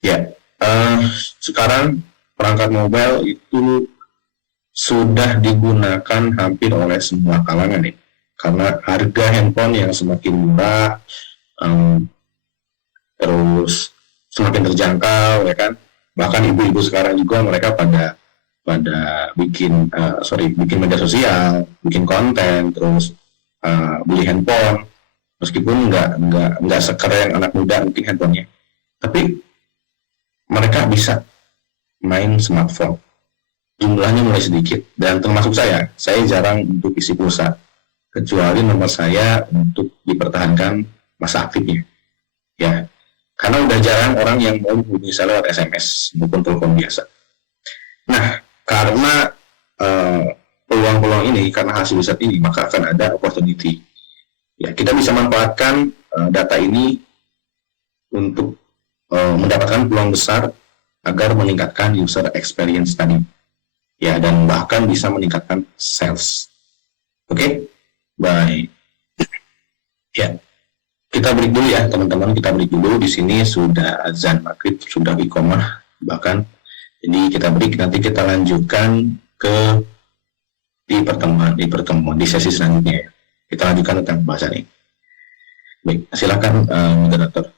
Ya, sekarang perangkat mobile itu sudah digunakan hampir oleh semua kalangan ya, karena harga handphone yang semakin murah, terus semakin terjangkau ya kan. Bahkan ibu-ibu sekarang juga mereka pada bikin media sosial, bikin konten, terus beli handphone, meskipun nggak sekeren anak muda bikin handphonenya, tapi mereka bisa main smartphone. Jumlahnya mulai sedikit, dan termasuk saya jarang untuk isi pulsa, kecuali nomor saya untuk dipertahankan masa aktifnya ya, karena udah jarang orang yang mau menghubungi saya lewat SMS maupun telepon biasa. Nah, karena peluang-peluang ini, karena hasil riset ini, maka akan ada opportunity ya, kita bisa manfaatkan data ini untuk mendapatkan peluang besar agar meningkatkan user experience tadi ya, dan bahkan bisa meningkatkan sales. Oke, baik. Ya, kita break dulu ya teman-teman, kita break dulu. Di sini sudah azan maghrib, sudah iqomah bahkan. Jadi kita break, nanti kita lanjutkan di pertemuan di sesi selanjutnya ya. Kita lanjutkan tentang pembahasan ini. Baik, silakan moderator.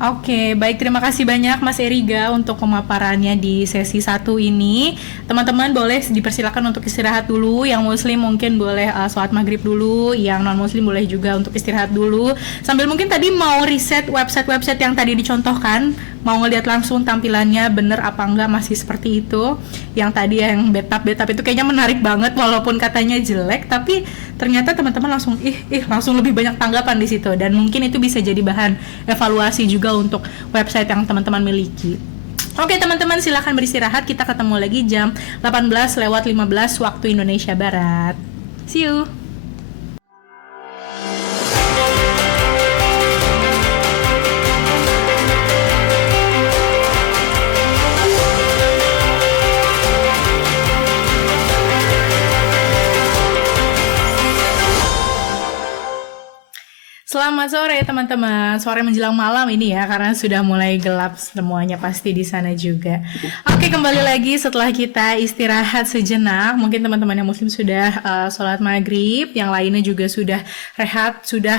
Oke, baik, terima kasih banyak Mas Eriga untuk pemaparannya di sesi 1 ini. Teman-teman boleh dipersilakan untuk istirahat dulu. Yang muslim mungkin boleh sholat maghrib dulu. Yang non-muslim boleh juga untuk istirahat dulu. Sambil mungkin tadi mau riset website-website yang tadi dicontohkan, mau ngeliat langsung tampilannya bener apa enggak masih seperti itu. Yang tadi yang betap itu kayaknya menarik banget walaupun katanya jelek, tapi ternyata teman-teman langsung langsung lebih banyak tanggapan di situ, dan mungkin itu bisa jadi bahan evaluasi juga untuk website yang teman-teman miliki. Oke teman-teman, silakan beristirahat. Kita ketemu lagi jam 18:15 waktu Indonesia Barat. See you. Selamat selamat sore teman-teman. Sore menjelang malam ini ya, karena sudah mulai gelap semuanya pasti di sana juga. Oke, kembali lagi setelah kita istirahat sejenak. Mungkin teman-teman yang muslim sudah sholat maghrib, yang lainnya juga sudah rehat, sudah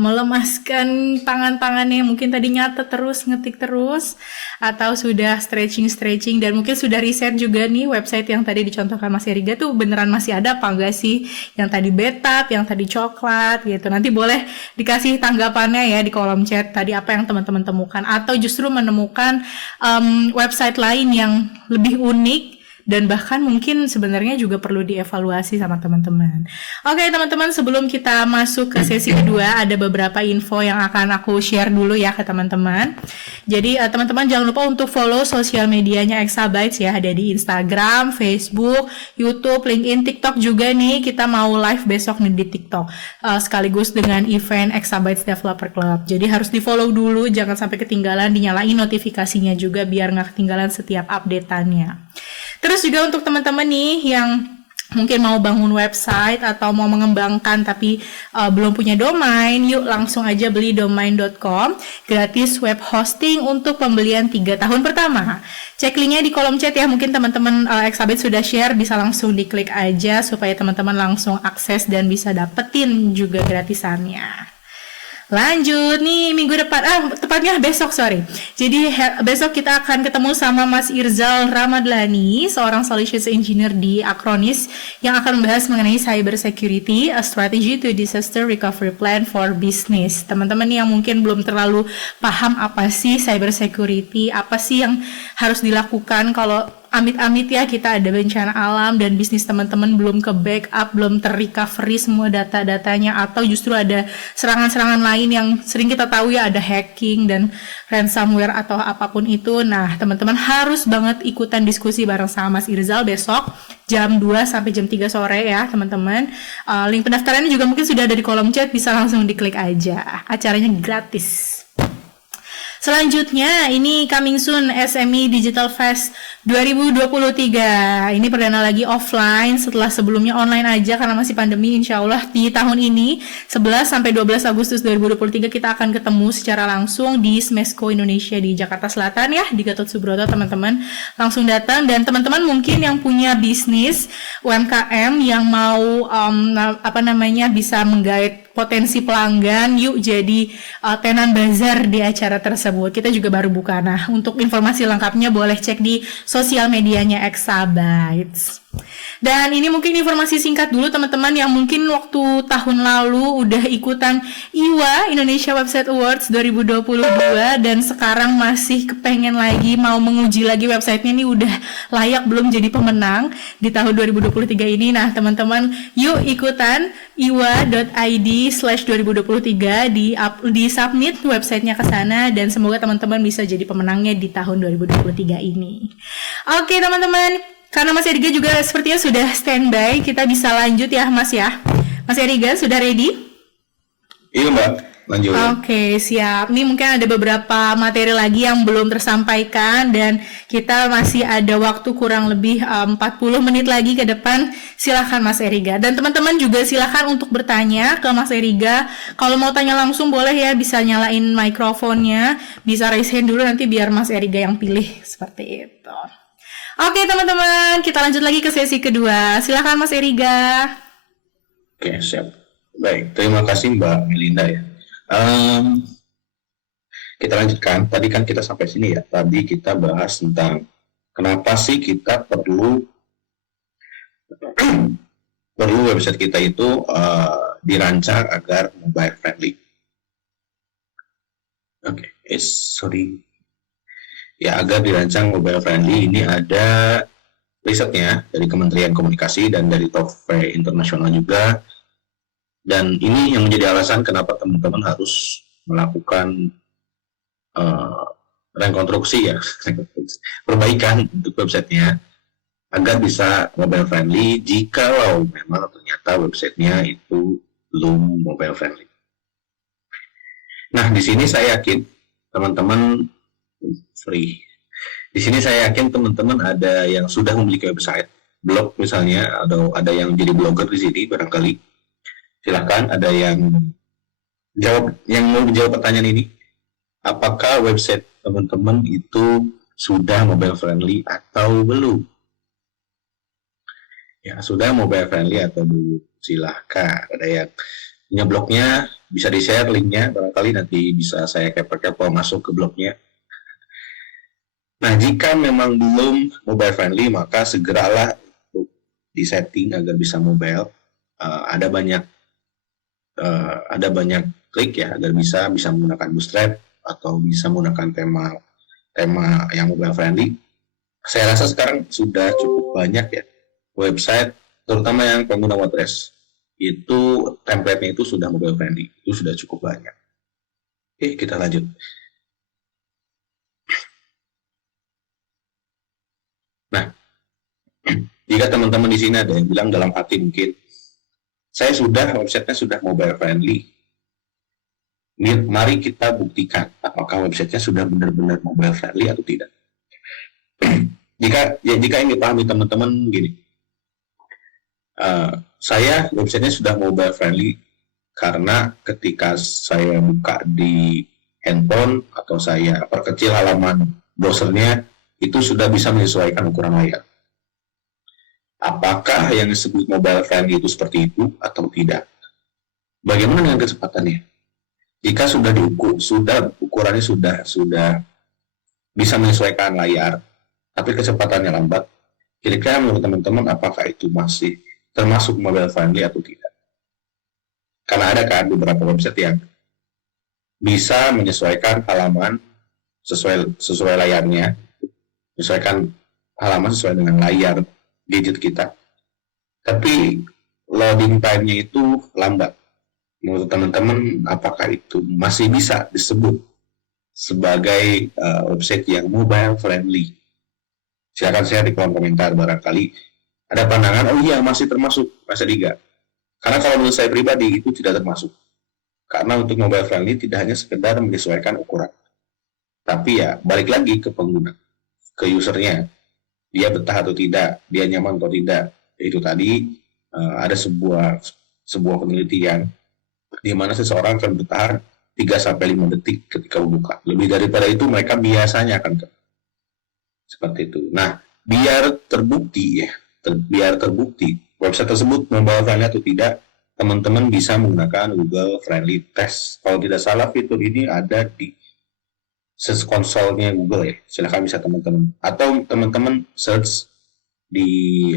melemaskan tangan-tangannya, mungkin tadi nyatet terus, ngetik terus, atau sudah stretching dan mungkin sudah riset juga nih website yang tadi dicontohkan Mas Eriga tuh beneran masih ada apa enggak sih, yang tadi betap, yang tadi coklat gitu. Nanti boleh dikasih tanggapannya ya di kolom chat tadi apa yang teman-teman temukan, atau justru menemukan website lain yang lebih unik dan bahkan mungkin sebenarnya juga perlu dievaluasi sama teman-teman. Oke teman-teman, sebelum kita masuk ke sesi kedua, ada beberapa info yang akan aku share dulu ya ke teman-teman. Jadi teman-teman jangan lupa untuk follow sosial medianya Exabytes ya, ada di Instagram, Facebook, YouTube, LinkedIn, TikTok juga nih. Kita mau live besok nih di TikTok sekaligus dengan event Exabytes Developer Club. Jadi harus di follow dulu, jangan sampai ketinggalan, dinyalain notifikasinya juga biar nggak ketinggalan setiap update-annya. Terus juga untuk teman-teman nih yang mungkin mau bangun website atau mau mengembangkan tapi belum punya domain, yuk langsung aja beli domain.com, gratis web hosting untuk pembelian 3 tahun pertama. Cek linknya di kolom chat ya, mungkin teman-teman Exabytes sudah share, bisa langsung diklik aja supaya teman-teman langsung akses dan bisa dapetin juga gratisannya. Lanjut nih minggu depan, tepatnya besok Jadi besok kita akan ketemu sama Mas Irzal Ramadlani, seorang solutions engineer di Acronis, yang akan membahas mengenai cyber security, a strategy to disaster recovery plan for business. Teman-teman yang mungkin belum terlalu paham apa sih cyber security, apa sih yang harus dilakukan kalau amit-amit ya kita ada bencana alam dan bisnis teman-teman belum ke backup, belum terrecovery semua data-datanya, atau justru ada serangan-serangan lain yang sering kita tahu ya, ada hacking dan ransomware atau apapun itu. Nah teman-teman harus banget ikutan diskusi bareng sama Mas Irzal besok jam 2 sampai jam 3 sore ya teman-teman. Link pendaftarannya juga mungkin sudah ada di kolom chat, bisa langsung diklik aja, acaranya gratis. Selanjutnya, ini coming soon SME Digital Fest 2023. Ini perdana lagi offline setelah sebelumnya online aja karena masih pandemi. Insya Allah di tahun ini 11 sampai 12 Agustus 2023 kita akan ketemu secara langsung di Smesco Indonesia di Jakarta Selatan ya, di Gatot Subroto teman-teman. Langsung datang, dan teman-teman mungkin yang punya bisnis UMKM yang mau bisa menggait potensi pelanggan, yuk jadi tenan bazar di acara tersebut. Kita juga baru buka. Nah, untuk informasi lengkapnya boleh cek di sosial medianya Exabytes. Dan ini mungkin informasi singkat dulu teman-teman yang mungkin waktu tahun lalu udah ikutan IWA Indonesia Website Awards 2022 dan sekarang masih kepengen lagi mau menguji lagi websitenya ini udah layak belum jadi pemenang di tahun 2023 ini. Nah teman-teman yuk ikutan iwa.id/2023 di submit websitenya ke sana, dan semoga teman-teman bisa jadi pemenangnya di tahun 2023 ini. Oke teman-teman, karena Mas Eriga juga sepertinya sudah standby, kita bisa lanjut ya Mas ya. Mas Eriga sudah ready? Iya Mbak, lanjut. Oke, siap. Ini mungkin ada beberapa materi lagi yang belum tersampaikan dan kita masih ada waktu kurang lebih 40 menit lagi ke depan. Silakan Mas Eriga. Dan teman-teman juga silakan untuk bertanya ke Mas Eriga. Kalau mau tanya langsung boleh ya, bisa nyalain mikrofonnya, bisa raise hand dulu nanti biar Mas Eriga yang pilih seperti itu. Oke teman-teman, kita lanjut lagi ke sesi kedua. Silakan Mas Eriga. Oke, siap. Baik, terima kasih Mbak Melinda ya. Kita lanjutkan. Tadi kan kita sampai sini ya. Tadi kita bahas tentang kenapa sih kita perlu website kita itu dirancang agar mobile friendly. Oke, sorry. Ya, agar dirancang mobile friendly ini ada risetnya dari Kementerian Komunikasi dan dari Tove Internasional juga. Dan ini yang menjadi alasan kenapa teman-teman harus melakukan rekonstruksi ya, perbaikan untuk websitenya agar bisa mobile friendly jikalau memang ternyata websitenya itu belum mobile friendly. Nah, di sini saya yakin teman-teman Di sini saya yakin teman-teman ada yang sudah memiliki website, blog misalnya, atau ada yang jadi blogger di sini barangkali. Silakan, ada yang Yang mau menjawab pertanyaan ini, apakah website teman-teman itu sudah mobile friendly atau belum? Ya, sudah mobile friendly atau belum? Silahkan. Ada yang punya blognya, bisa di-share linknya, barangkali nanti bisa saya kepo-kepo masuk ke blognya. Nah, jika memang belum mobile friendly, maka segeralah untuk disetting agar bisa mobile. Ada banyak klik ya agar bisa menggunakan Bootstrap atau bisa menggunakan tema yang mobile friendly. Saya rasa sekarang sudah cukup banyak ya website, terutama yang pengguna WordPress itu template-nya itu sudah mobile friendly, itu sudah cukup banyak. Oke, kita lanjut. Nah, jika teman-teman di sini ada yang bilang dalam hati mungkin, websitenya sudah mobile friendly. Mari kita buktikan apakah websitenya sudah benar-benar mobile friendly atau tidak. jika yang dipahami teman-teman gini, saya websitenya sudah mobile friendly karena ketika saya buka di handphone atau saya perkecil halaman browsernya, itu sudah bisa menyesuaikan ukuran layar. Apakah yang disebut mobile friendly itu seperti itu atau tidak? Bagaimana dengan kecepatannya? Jika sudah diukur, ukurannya sudah bisa menyesuaikan layar, tapi kecepatannya lambat, kira-kira menurut teman-teman apakah itu masih termasuk mobile friendly atau tidak? Karena ada kan beberapa website yang bisa menyesuaikan halaman sesuai layarnya, menyesuaikan halaman sesuai dengan layar gadget kita, tapi loading time-nya itu lambat. Menurut teman-teman, apakah itu masih bisa disebut sebagai website yang mobile friendly? Silakan share di kolom komentar, barangkali ada pandangan, oh iya masih termasuk masa 3. Karena kalau menurut saya pribadi itu tidak termasuk. Karena untuk mobile friendly tidak hanya sekedar menyesuaikan ukuran, tapi ya balik lagi ke pengguna, ke usernya. Dia betah atau tidak, dia nyaman atau tidak. Itu tadi ada sebuah penelitian di mana seseorang akan bertahan 3-5 detik ketika membuka. Lebih daripada itu mereka biasanya akan seperti itu. Nah, biar terbukti website tersebut mobile friendly atau tidak, teman-teman bisa menggunakan Google Friendly Test. Kalau tidak salah, fitur ini ada di Search Console-nya Google ya. Silahkan bisa teman-teman. Atau teman-teman search di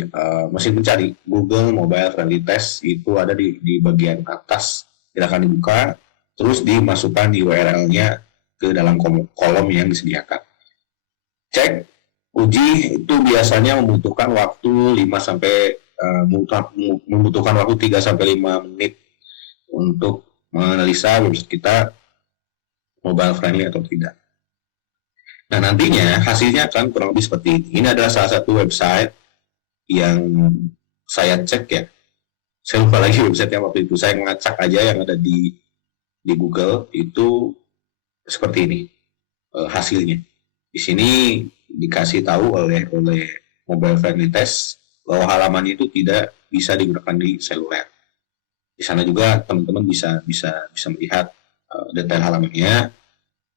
mesin pencari Google Mobile Friendly Test, itu ada di bagian atas. Silahkan dibuka, terus dimasukkan di URL-nya ke dalam kolom yang disediakan. Cek, uji itu biasanya membutuhkan waktu 3-5 menit untuk menganalisa website kita mobile friendly atau tidak. Nah, nantinya hasilnya akan kurang lebih seperti ini. Ini adalah salah satu website yang saya cek ya. Saya lupa lagi website yang waktu itu. Saya ngacak aja yang ada di Google, itu seperti ini hasilnya. Di sini dikasih tahu oleh Mobile Friendly Test bahwa halaman itu tidak bisa digunakan di seluler. Di sana juga teman-teman bisa melihat detail halamannya.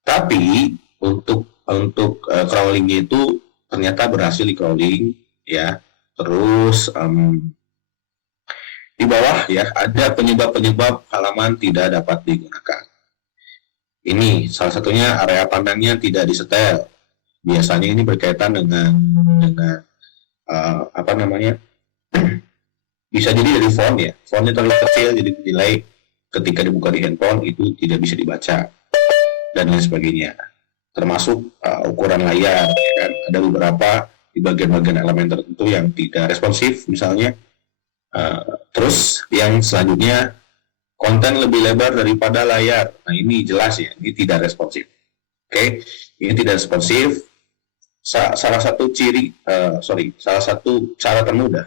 Tapi untuk crawlingnya itu ternyata berhasil di crawling ya. Terus di bawah ya ada penyebab halaman tidak dapat digunakan. Ini salah satunya area pandangnya tidak disetel. Biasanya ini berkaitan dengan bisa jadi dari font ya. Fontnya terlalu kecil jadi nilai ketika dibuka di handphone itu tidak bisa dibaca dan lain sebagainya. Termasuk ukuran layar ya kan. Ada beberapa di bagian-bagian elemen tertentu yang tidak responsif misalnya. Terus yang selanjutnya, konten lebih lebar daripada layar. Nah, ini jelas ya, ini tidak responsif. Oke, ini tidak responsif. Salah satu cara termudah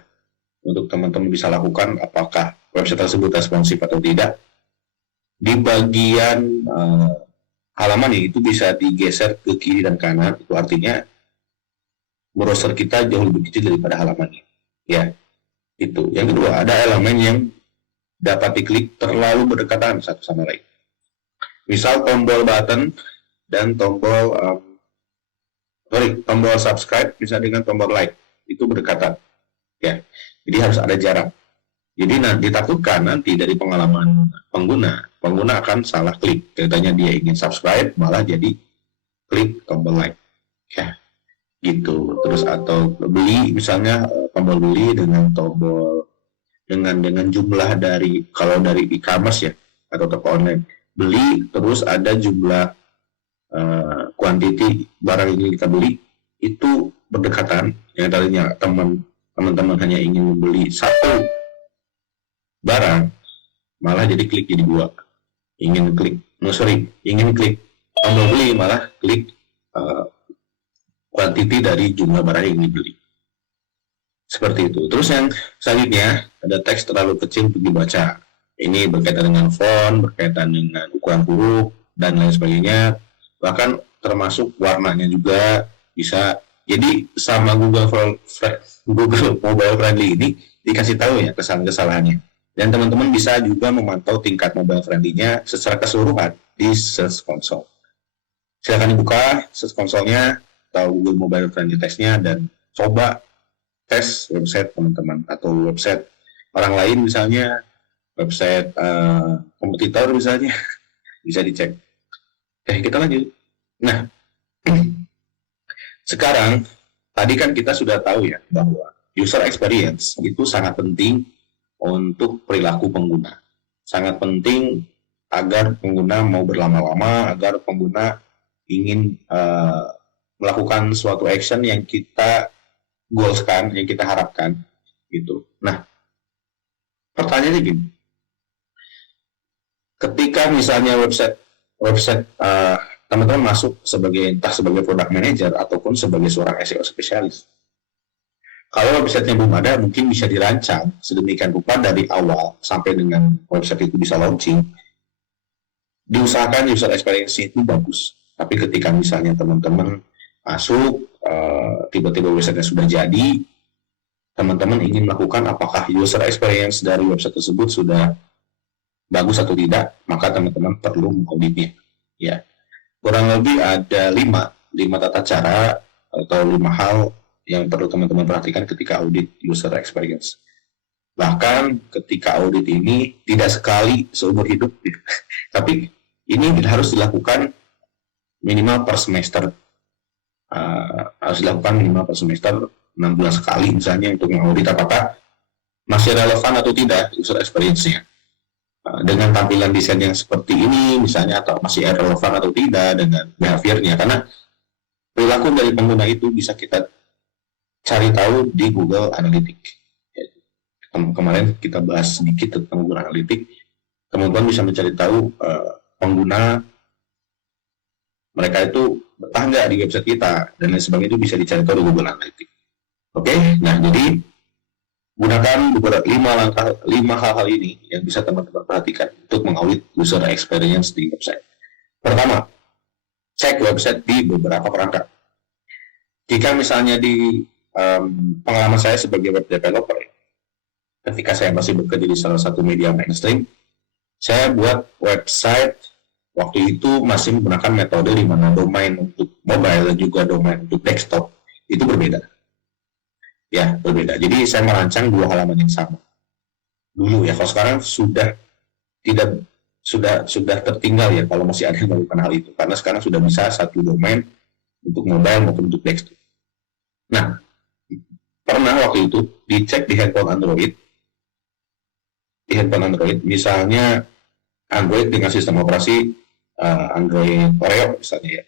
untuk teman-teman bisa lakukan apakah website tersebut responsif atau tidak. Di bagian halaman ini itu bisa digeser ke kiri dan kanan, itu artinya browser kita jauh lebih kecil daripada halamannya. Ya, itu. Yang kedua, ada elemen yang dapat diklik terlalu berdekatan satu sama lain. Misal tombol button dan tombol subscribe bisa dengan tombol like itu berdekatan, ya. Jadi harus ada jarak. Jadi ditakutkan nanti dari pengalaman pengguna akan salah klik. Katanya dia ingin subscribe, malah jadi klik tombol like, ya, gitu. Terus atau beli, misalnya tombol beli dengan dengan jumlah dari, kalau dari e-commerce ya atau toko online, beli terus ada jumlah kuantiti barang yang kita beli itu berdekatan. Yang tadinya teman-teman hanya ingin membeli satu barang, malah jadi klik jadi dua. Ingin klik tombol beli, malah klik kuantiti dari jumlah barang yang dibeli. Seperti itu. Terus yang selanjutnya, ada teks terlalu kecil untuk dibaca. Ini berkaitan dengan font, berkaitan dengan ukuran huruf, dan lain sebagainya. Bahkan termasuk warnanya juga bisa. Jadi sama Google Mobile Friendly ini dikasih tahu ya kesalahan-kesalahannya. Dan teman-teman bisa juga memantau tingkat mobile friendly-nya secara keseluruhan di Search Console. Silakan dibuka Search Console-nya atau Google Mobile Friendly Test-nya dan coba tes website teman-teman atau website orang lain, misalnya website kompetitor misalnya, bisa dicek. Kita lanjut. Nah, sekarang tadi kan kita sudah tahu ya bahwa user experience itu sangat penting untuk perilaku pengguna. Sangat penting agar pengguna mau berlama-lama, agar pengguna ingin melakukan suatu action yang kita goalskan, yang kita harapkan gitu. Nah, pertanyaannya gini. Ketika misalnya website teman-teman masuk entah sebagai product manager ataupun sebagai seorang SEO spesialis. Kalau websitenya belum ada, mungkin bisa dirancang sedemikian rupa dari awal sampai dengan website itu bisa launching. Diusahakan user experience itu bagus. Tapi ketika misalnya teman-teman masuk, tiba-tiba website-nya sudah jadi, teman-teman ingin melakukan apakah user experience dari website tersebut sudah bagus atau tidak, maka teman-teman perlu mengauditnya. Ya, kurang lebih ada 5 tata cara atau 5 hal yang perlu teman-teman perhatikan ketika audit user experience. Bahkan ketika audit ini tidak sekali seumur hidup, tapi ini harus dilakukan minimal per semester. Harus dilakukan minimal per semester 6 bulan sekali misalnya, untuk mengaudit apakah masih relevan atau tidak user experience-nya. Dengan tampilan desain yang seperti ini misalnya, atau masih relevan atau tidak dengan behavior-nya, karena perilaku dari pengguna itu bisa kita cari tahu di Google Analytics. Kemarin kita bahas sedikit tentang Google Analytics. Teman-teman bisa mencari tahu pengguna mereka itu betah nggak di website kita, dan lain sebagainya, itu bisa dicari tahu di Google Analytics. Oke, nah jadi gunakan beberapa 5 hal-hal ini yang bisa teman-teman perhatikan untuk mengaudit user experience di website. Pertama, cek website di beberapa perangkat. Jika misalnya di pengalaman saya sebagai web developer, ketika saya masih bekerja di salah satu media mainstream, saya buat website waktu itu masih menggunakan metode di mana domain untuk mobile dan juga domain untuk desktop itu berbeda. Ya, berbeda. Jadi saya merancang 2 halaman yang sama. Dulu ya, kalau sekarang sudah tertinggal ya kalau masih ada yang melakukan hal itu, karena sekarang sudah bisa satu domain untuk mobile maupun untuk desktop. Nah, pernah waktu itu dicek di handphone Android, misalnya Android dengan sistem operasi Android Oreo misalnya ya,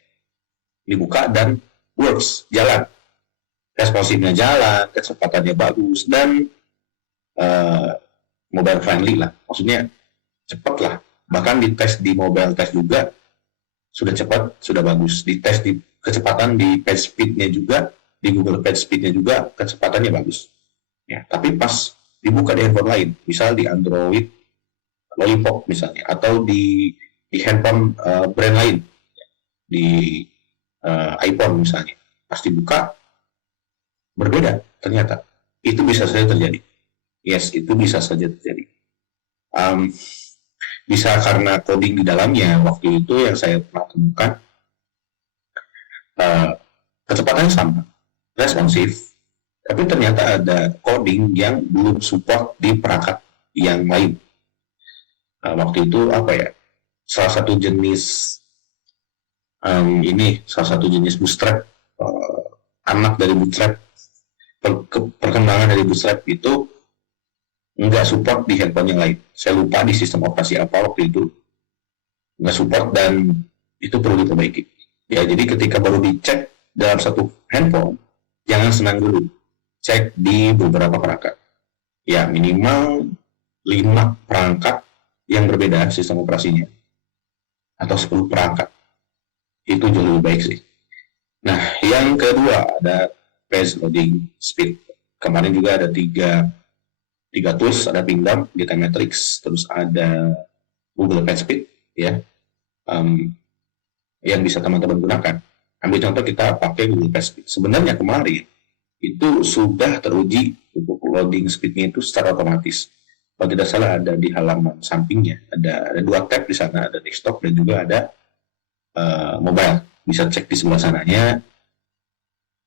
dibuka dan works, jalan, responsifnya jalan, kecepatannya bagus, dan mobile friendly lah, maksudnya cepat lah. Bahkan di tes di mobile test juga sudah cepat, sudah bagus. Di tes di kecepatan di page speed-nya juga, di Google Page Speed-nya juga kecepatannya bagus. Ya, tapi pas dibuka di handphone lain, misal di Android Lollipop misalnya, atau di handphone brand lain, di iPhone misalnya, pas dibuka berbeda ternyata. Itu bisa saja terjadi. Yes, itu bisa saja terjadi. Bisa karena coding di dalamnya. Waktu itu yang saya pernah temukan, uh, kecepatannya sama, responsif, tapi ternyata ada coding yang belum support di perangkat yang lain. Waktu itu apa ya? Salah satu jenis salah satu jenis bootstrap, anak dari bootstrap, perkembangan dari bootstrap itu nggak support di handphone yang lain. Saya lupa di sistem operasi apa waktu itu nggak support dan itu perlu diperbaiki. Ya, jadi ketika baru dicek dalam satu handphone, jangan senang dulu. Cek di beberapa perangkat. Ya, minimal 5 perangkat yang berbeda sistem operasinya. Atau 10 perangkat. Itu jauh lebih baik sih. Nah, yang kedua ada page loading speed. Kemarin juga ada tiga tools, ada Pingdom, GTmetrix, terus ada Google Page Speed, ya, yang bisa teman-teman gunakan. Ambil contoh kita pakai Google Page Speed. Sebenarnya kemarin itu sudah teruji untuk loading speednya itu secara otomatis. Kalau tidak salah ada di halaman sampingnya, ada 2 tab di sana, ada desktop dan juga ada mobile. Bisa cek di sebelah sananya.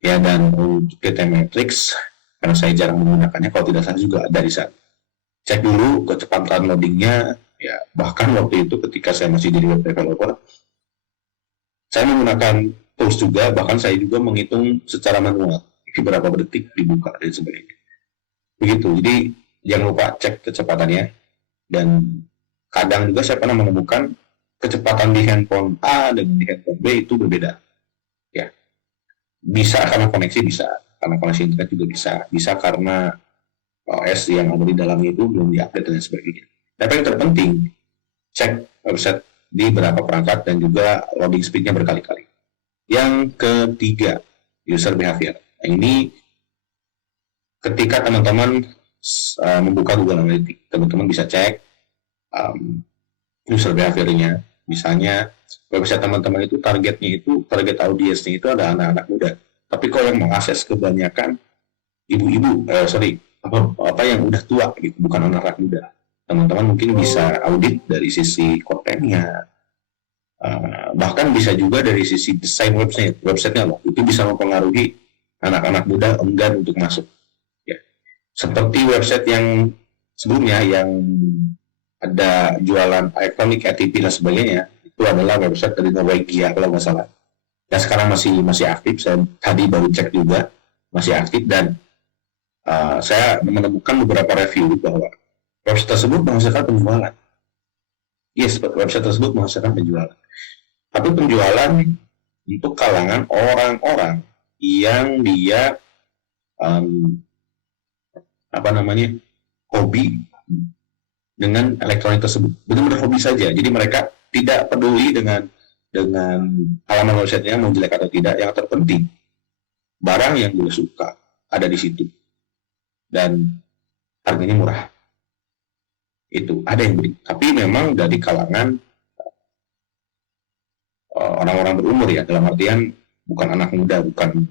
Ya, dan untuk GTmetrix, karena saya jarang menggunakannya, kalau tidak salah juga ada di sana. Cek dulu kecepatan loadingnya, ya, bahkan waktu itu ketika saya masih jadi web developer, saya menggunakan tools juga, bahkan saya juga menghitung secara manual, berapa detik dibuka dan sebagainya. Begitu, jadi jangan lupa cek kecepatannya, dan kadang juga saya pernah menemukan kecepatan di handphone A dan di handphone B itu berbeda. Ya, bisa karena koneksi, bisa karena koneksi internet juga bisa karena OS yang ada di dalamnya itu belum diupdate dan sebagainya. Tapi yang terpenting, cek website di beberapa perangkat dan juga loading speednya berkali-kali. Yang ketiga, user behavior. Nah, ini ketika teman-teman membuka Google Analytics, teman-teman bisa cek user behavior-nya. Misalnya website teman-teman itu target audiensnya itu ada anak-anak muda. Tapi kalau yang mengakses kebanyakan ibu-ibu, apa yang udah tua gitu, bukan anak-anak muda. Teman-teman mungkin bisa audit dari sisi kontennya, bahkan bisa juga dari sisi desain websitenya loh. Itu bisa mempengaruhi anak-anak muda enggan untuk masuk. Ya. Seperti website yang sebelumnya yang ada jualan elektronik, ATP dan sebagainya, itu adalah website dari Norwegia kalau nggak salah. Dan sekarang masih aktif. Saya tadi baru cek juga masih aktif dan saya menemukan beberapa review bahwa website tersebut menghasilkan penjualan. Yes, website tersebut menghasilkan penjualan. Tapi penjualan untuk kalangan orang-orang yang dia hobi dengan elektronik tersebut, benar-benar hobi saja. Jadi mereka tidak peduli dengan halaman websitenya mau jelek atau tidak. Yang terpenting barang yang gue suka ada di situ dan harganya murah. Itu ada yang beli, tapi memang dari kalangan orang-orang berumur, ya, dalam artian bukan anak muda, bukan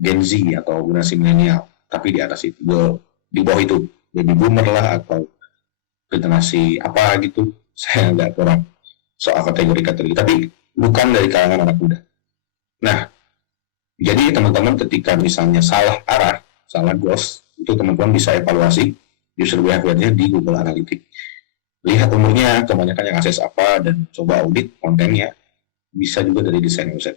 Gen Z atau generasi milenial, tapi di atas itu, di bawah itu, baby boomer lah atau generasi apa gitu. Saya nggak kurang soal kategori, tapi bukan dari kalangan anak muda. Nah, jadi teman-teman ketika misalnya salah arah, salah goals, itu teman-teman bisa evaluasi user behavior-nya di Google Analytics. Lihat umurnya, kebanyakan yang akses apa, dan coba audit kontennya. Bisa juga dari desain website.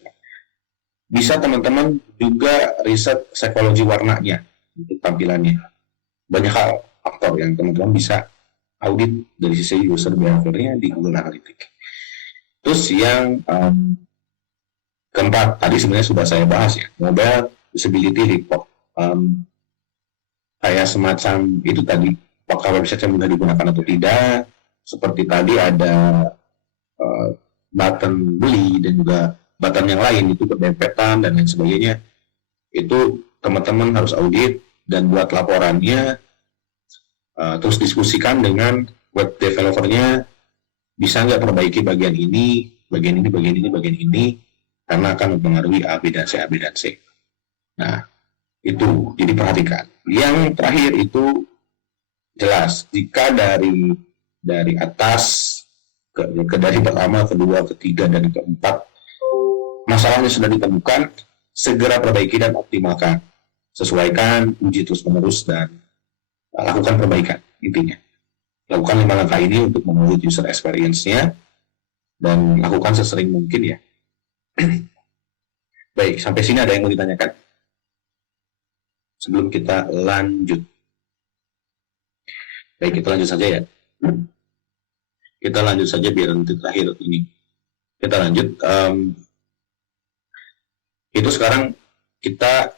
Bisa teman-teman juga riset psikologi warnanya untuk tampilannya. Banyak hal faktor yang teman-teman bisa audit dari sisi user behavior-nya di Google Analytics. Terus yang keempat, tadi sebenarnya sudah saya bahas, ya, mobile usability report. Kayak semacam itu tadi, apakah website yang mudah digunakan atau tidak. Seperti tadi ada button beli dan juga button yang lain itu berdempetan dan lain sebagainya. Itu teman-teman harus audit dan buat laporannya, terus diskusikan dengan web developernya, bisa nggak perbaiki bagian ini, karena akan mempengaruhi A, B, dan C. Nah, itu jadi perhatikan. Yang terakhir itu jelas, jika dari atas dari pertama, kedua, ketiga, dan keempat, masalahnya sudah ditemukan, segera perbaiki dan optimalkan. Sesuaikan, uji terus-menerus, dan lakukan perbaikan, intinya. Lakukan 5 langkah ini untuk memulai user experience-nya, dan lakukan sesering mungkin ya. Baik, sampai sini ada yang mau ditanyakan? Sebelum kita lanjut. Baik, kita lanjut saja ya. Kita lanjut saja biar nanti terakhir ini. Kita lanjut. Itu sekarang kita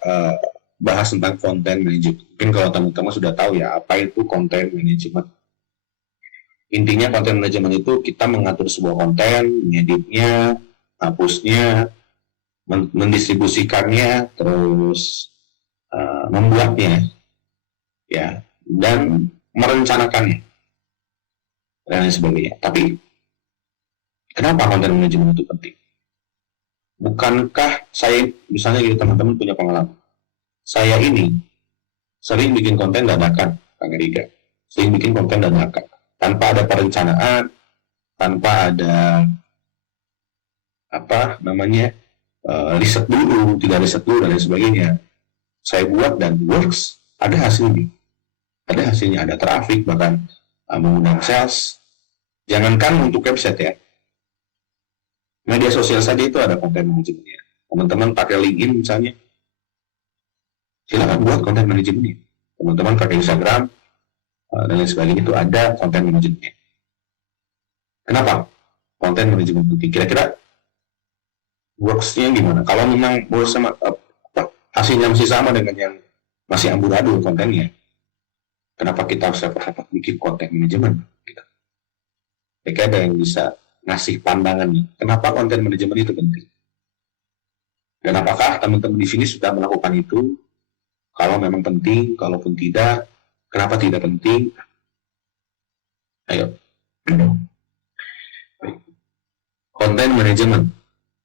bahas tentang content management. Mungkin kalau teman-teman sudah tahu ya apa itu content management. Intinya content management itu kita mengatur sebuah konten, mengeditnya, hapusnya, mendistribusikannya, terus membuatnya, ya, dan merencanakannya dan lain sebagainya. Tapi kenapa content management itu penting? Bukankah saya, misalnya gitu teman-teman punya pengalaman, saya ini sering bikin konten dadakan, Kang Erika, sering bikin konten dadakan, tanpa ada perencanaan, tanpa ada riset dulu, tidak riset dulu dan lain sebagainya. Saya buat dan works, ada hasilnya, ada traffic, bahkan mengundang sales. Jangankan untuk website ya, media sosial saja itu ada konten manajemennya. Teman-teman pakai LinkedIn misalnya, silakan buat konten manajemennya. Teman-teman pakai Instagram dan lain sebagainya, itu ada konten manajemennya. Kenapa konten manajemen penting? Kira-kira works-nya gimana? Kalau memang hasilnya masih sama dengan yang masih amburadul kontennya, kenapa kita harus repot-repot bikin konten manajemen? Gitu. Kira-kira ada yang bisa ngasih pandangannya, kenapa konten manajemen itu penting? Dan apakah teman-teman di sini sudah melakukan itu? Kalau memang penting, kalaupun tidak, kenapa tidak penting? Ayo. Konten manajemen.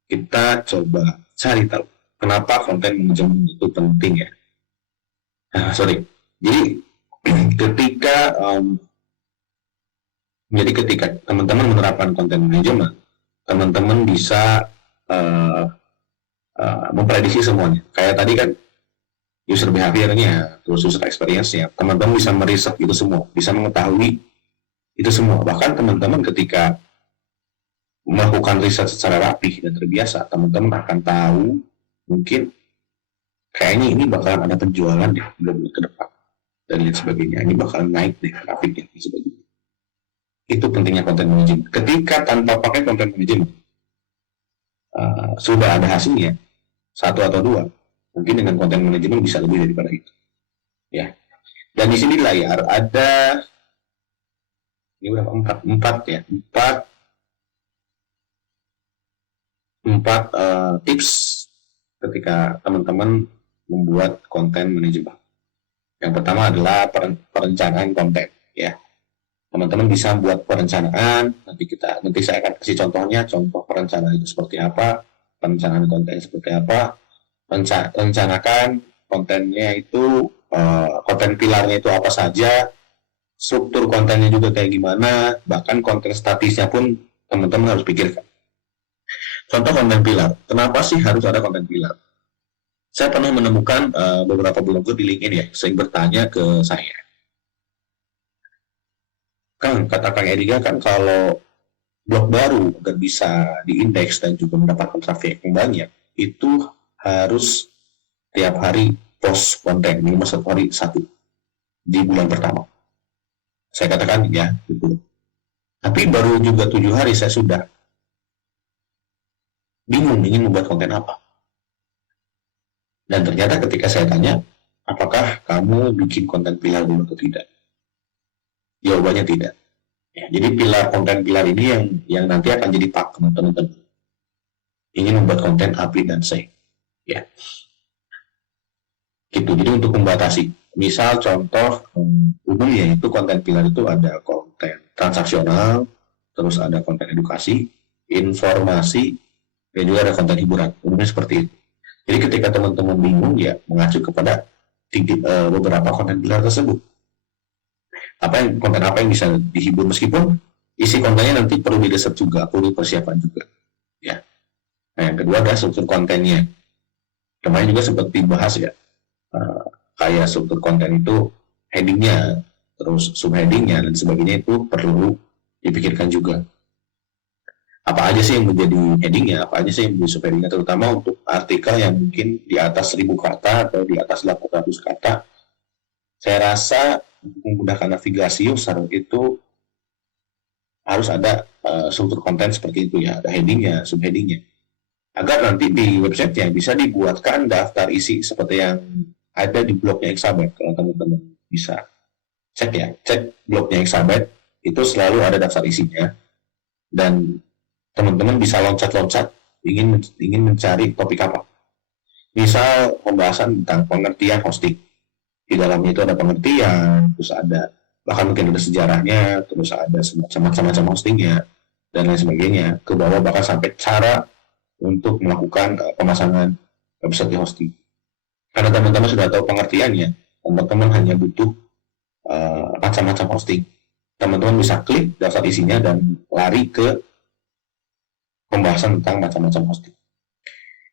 Kita coba cari tahu kenapa konten manajemen itu penting ya. Jadi ketika teman-teman menerapkan konten manajemen, teman-teman bisa memprediksi semuanya. Kayak tadi kan user behavior-nya, terus user experience-nya, teman-teman bisa meriset itu semua, bisa mengetahui itu semua. Bahkan teman-teman ketika melakukan riset secara rapih dan terbiasa, teman-teman akan tahu mungkin kayaknya ini bakalan ada penjualan deh bulan ke depan dan lain sebagainya. Ini bakalan naik deh grafiknya dan sebagainya. Itu pentingnya konten manajemen. Ketika tanpa pakai konten manajemen sudah ada hasilnya, satu atau dua, mungkin dengan konten manajemen bisa lebih daripada itu. Ya. Dan di sini di layar ada ini berapa? Empat tips ketika teman-teman membuat konten manajemen. Yang pertama adalah perencanaan konten, ya. Teman-teman bisa buat perencanaan, nanti saya akan kasih contohnya, contoh perencanaan itu seperti apa, perencanaan konten seperti apa, rencanakan kontennya itu, konten pilarnya itu apa saja, struktur kontennya juga kayak gimana, bahkan konten statisnya pun teman-teman harus pikirkan. Contoh konten pilar, kenapa sih harus ada konten pilar? Saya pernah menemukan beberapa blogger di LinkedIn ya, sering bertanya ke saya, Kang, kata Kang Erika kan kalau blog baru agar bisa diindeks dan juga mendapatkan traffic yang banyak, itu harus tiap hari post konten, minimal satu hari satu di bulan pertama. Saya katakan ya, gitu. Tapi baru juga 7 hari saya sudah bingung ingin membuat konten apa. Dan ternyata ketika saya tanya, apakah kamu bikin konten pilar dulu atau tidak? Jawabannya tidak. Ya, jadi konten pilar ini yang nanti akan jadi pakem teman-teman. Ingin membuat konten A, B, dan C. Ya. Gitu. Jadi untuk membatasi. Misal contoh umumnya itu konten pilar itu ada konten transaksional, terus ada konten edukasi, informasi, dan juga ada konten hiburan. Umumnya seperti itu. Jadi ketika teman-teman bingung ya mengacu kepada beberapa konten pilar tersebut. Konten apa yang bisa dihibur, meskipun isi kontennya nanti perlu direset juga, perlu dipersiapkan juga. Ya. Nah, yang kedua adalah struktur kontennya. Kemarin juga sempat dibahas ya, kayak struktur konten itu headingnya, terus subheadingnya dan sebagainya itu perlu dipikirkan juga. Apa aja sih yang menjadi headingnya, apa aja sih yang menjadi subheadingnya, terutama untuk artikel yang mungkin di atas 1000 kata atau di atas 800 kata. Saya rasa menggunakan navigasi user itu harus ada struktur konten seperti itu ya, ada headingnya, subheadingnya. Agar nanti di website-nya bisa dibuatkan daftar isi seperti yang ada di blognya Exabyte. Kalau teman-teman bisa cek ya, cek blognya Exabyte, itu selalu ada daftar isinya. Dan teman-teman bisa loncat-loncat ingin mencari topik apa. Misal pembahasan tentang pengertian hosting. Di dalamnya itu ada pengertian, terus ada bahkan mungkin ada sejarahnya, terus ada macam-macam hostingnya dan lain sebagainya. Ke bawah bahkan sampai cara untuk melakukan pemasangan website di hosting. Karena teman-teman sudah tahu pengertiannya, teman-teman hanya butuh macam-macam hosting. Teman-teman bisa klik daftar isinya dan lari ke pembahasan tentang macam-macam hosting.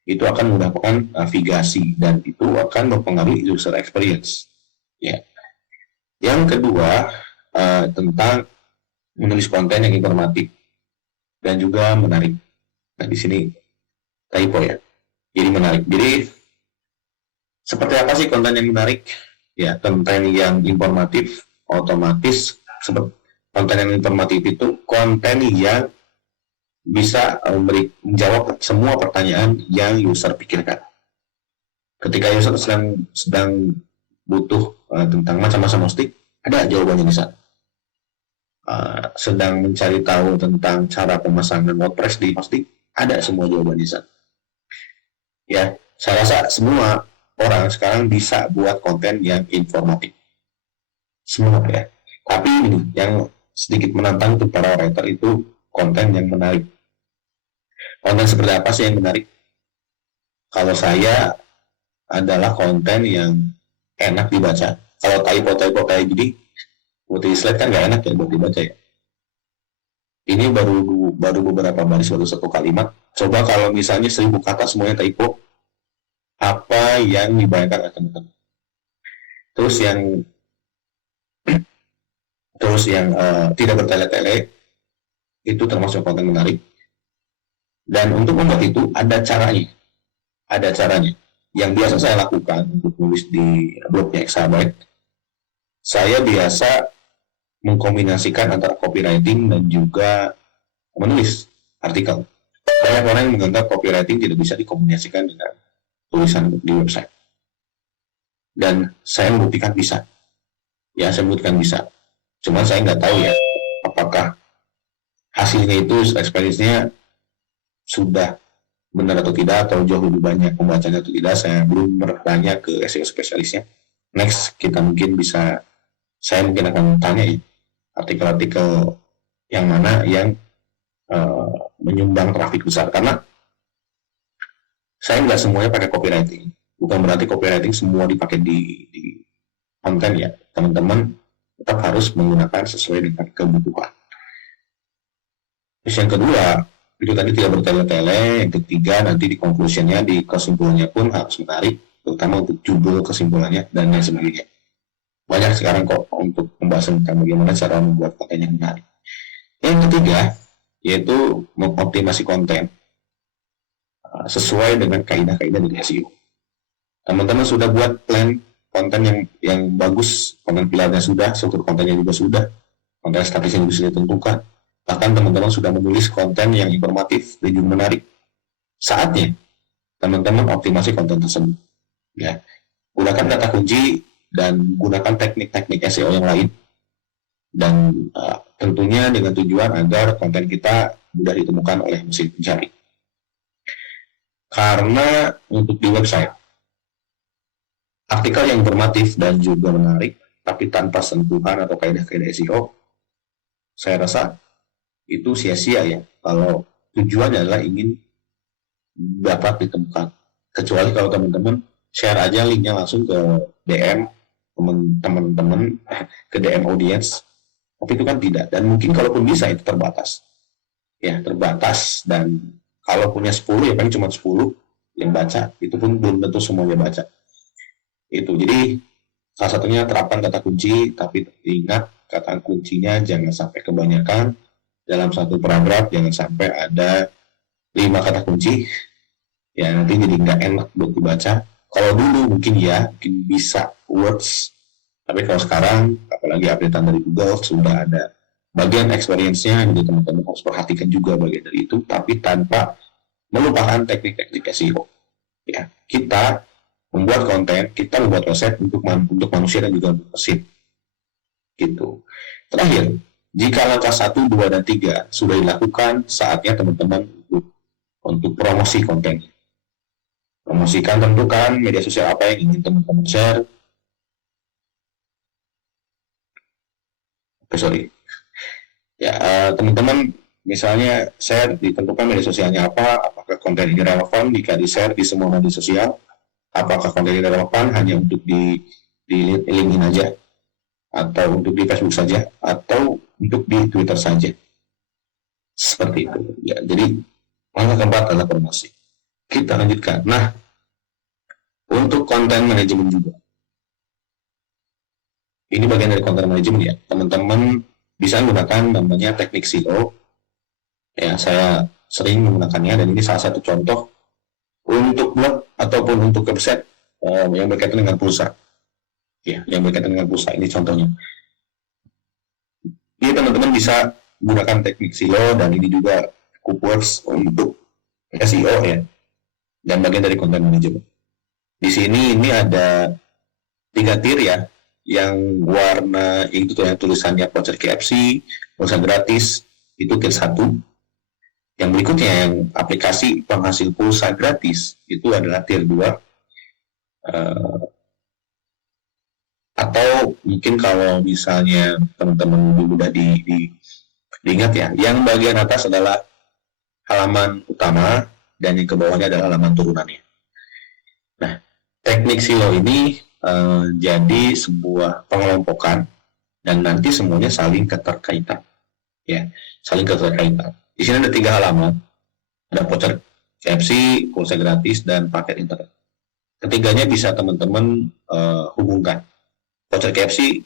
Itu akan memudahkan navigasi dan itu akan mempengaruhi user experience. Ya. Yang kedua tentang menulis konten yang informatif dan juga menarik. Nah di sini typo ya. Jadi menarik. Jadi seperti apa sih konten yang menarik? Ya, konten yang informatif otomatis seperti konten yang informatif itu konten yang bisa menjawab semua pertanyaan yang user pikirkan. Ketika user sedang butuh tentang macam-macam hosting, ada jawabannya di sana. Sedang mencari tahu tentang cara pemasangan WordPress di hosting, ada semua jawabannya di sana. Ya, saya rasa semua orang sekarang bisa buat konten yang informatif. Semua ya. Tapi ini yang sedikit menantang untuk para writer itu konten yang menarik. Konten seperti apa sih yang menarik? Kalau saya adalah konten yang enak dibaca. Kalau typo-typo kayak gini, multi slide kan nggak enak ya buat dibaca ya. Ini baru beberapa baris, baru satu kalimat. Coba kalau misalnya 1000 kata semuanya typo, apa yang dibayangkan teman-teman? Terus yang tidak bertele-tele itu termasuk konten menarik. Dan untuk membuat itu ada caranya. Ada caranya. Yang biasa saya lakukan untuk nulis di blognya Exabyte, saya biasa mengkombinasikan antara copywriting dan juga menulis artikel. Banyak orang yang menganggap copywriting tidak bisa dikombinasikan dengan tulisan di website. Dan saya membuktikan bisa. Ya, saya membuktikan bisa. Cuman saya nggak tahu ya, apakah hasilnya itu, experience-nya sudah benar atau tidak, atau jauh lebih banyak pembacanya atau tidak. Saya belum bertanya ke SEO spesialisnya. Next, saya mungkin akan tanya ya, artikel-artikel yang mana yang menyumbang traffic besar. Karena saya nggak semuanya pakai copywriting. Bukan berarti copywriting semua dipakai di konten ya. Teman-teman tetap harus menggunakan sesuai dengan kebutuhan. Terus yang kedua, itu tadi tidak bertele-tele. Yang ketiga, nanti di conclusion-nya, di kesimpulannya pun harus menarik, terutama untuk judul kesimpulannya dan lain sebagainya. Banyak sekarang kok untuk pembahasan tentang bagaimana cara membuat konten yang menarik. Yang ketiga, yaitu mengoptimasi konten sesuai dengan kaidah-kaidah dari SEO. Teman-teman sudah buat plan konten yang bagus, konten pilarnya sudah, struktur kontennya juga sudah, konten statisnya juga sudah ditentukan. Bahkan teman-teman sudah menulis konten yang informatif dan juga menarik. Saatnya teman-teman optimasi konten tersebut. Ya, gunakan kata kunci dan gunakan teknik-teknik SEO yang lain. Dan tentunya dengan tujuan agar konten kita mudah ditemukan oleh mesin pencari. Karena untuk di website, artikel yang informatif dan juga menarik, tapi tanpa sentuhan atau kaidah-kaidah SEO, saya rasa itu sia-sia ya, kalau tujuannya adalah ingin dapat ditemukan. Kecuali kalau teman-teman share aja linknya langsung ke DM teman-teman, ke DM audience, Tapi itu kan tidak, dan mungkin kalaupun bisa itu terbatas. Ya, terbatas, dan kalau punya 10 ya paling cuma 10 yang baca, itu pun belum tentu semuanya baca. Itu. Jadi salah satunya terapkan kata kunci, tapi ingat kata kuncinya jangan sampai kebanyakan dalam satu paragraf, jangan sampai ada 5 kata kunci, ya nanti jadi nggak enak buat dibaca. Kalau dulu mungkin ya, mungkin bisa words, tapi kalau sekarang, apalagi updatean dari Google, sudah ada bagian experience-nya, jadi teman-teman harus perhatikan juga bagian dari itu, tapi tanpa melupakan teknik-teknik SEO. Ya, kita membuat konten, kita membuat website untuk manusia dan juga untuk mesin. Gitu. Terakhir, jika langkah 1, 2, dan 3 sudah dilakukan, saatnya teman-teman untuk promosi konten. Promosikan, tentukan media sosial apa yang ingin teman-teman share. Sorry. Ya, teman-teman misalnya share, ditentukan media sosialnya apa, apakah konten ini relevan jika di-share di semua media sosial, apakah konten ini relevan hanya untuk di LinkedIn aja, atau untuk di Facebook saja, atau untuk di Twitter saja. Seperti itu. Ya, jadi langkah keempat adalah promosi. Kita lanjutkan. Nah, untuk konten manajemen juga. Ini bagian dari konten manajemen ya. Teman-teman bisa menggunakan namanya teknik silo. Ya, saya sering menggunakannya, dan ini salah satu contoh untuk blog ataupun untuk website yang berkaitan dengan pulsa. Ya, yang berkaitan dengan pulsa, ini contohnya. Jadi teman-teman bisa gunakan teknik silo, dan ini juga cukup works untuk SEO ya, dan bagian dari konten manajemen. Di sini ini ada 3 tier ya, yang warna itu tuh yang tulisannya voucher KFC, pulsa gratis, itu tier 1. Yang berikutnya yang aplikasi penghasil pulsa gratis, itu adalah tier 2. Atau mungkin kalau misalnya teman-teman dulu udah diingat ya, yang bagian atas adalah halaman utama, dan yang ke bawahnya adalah halaman turunannya. Nah, teknik silo ini jadi sebuah pengelompokan, dan nanti semuanya saling keterkaitan. Ya, saling keterkaitan. Di sini ada 3 halaman, ada voucher KFC, pulsa gratis, dan paket internet. Ketiganya bisa teman-teman hubungkan. Voucher KFC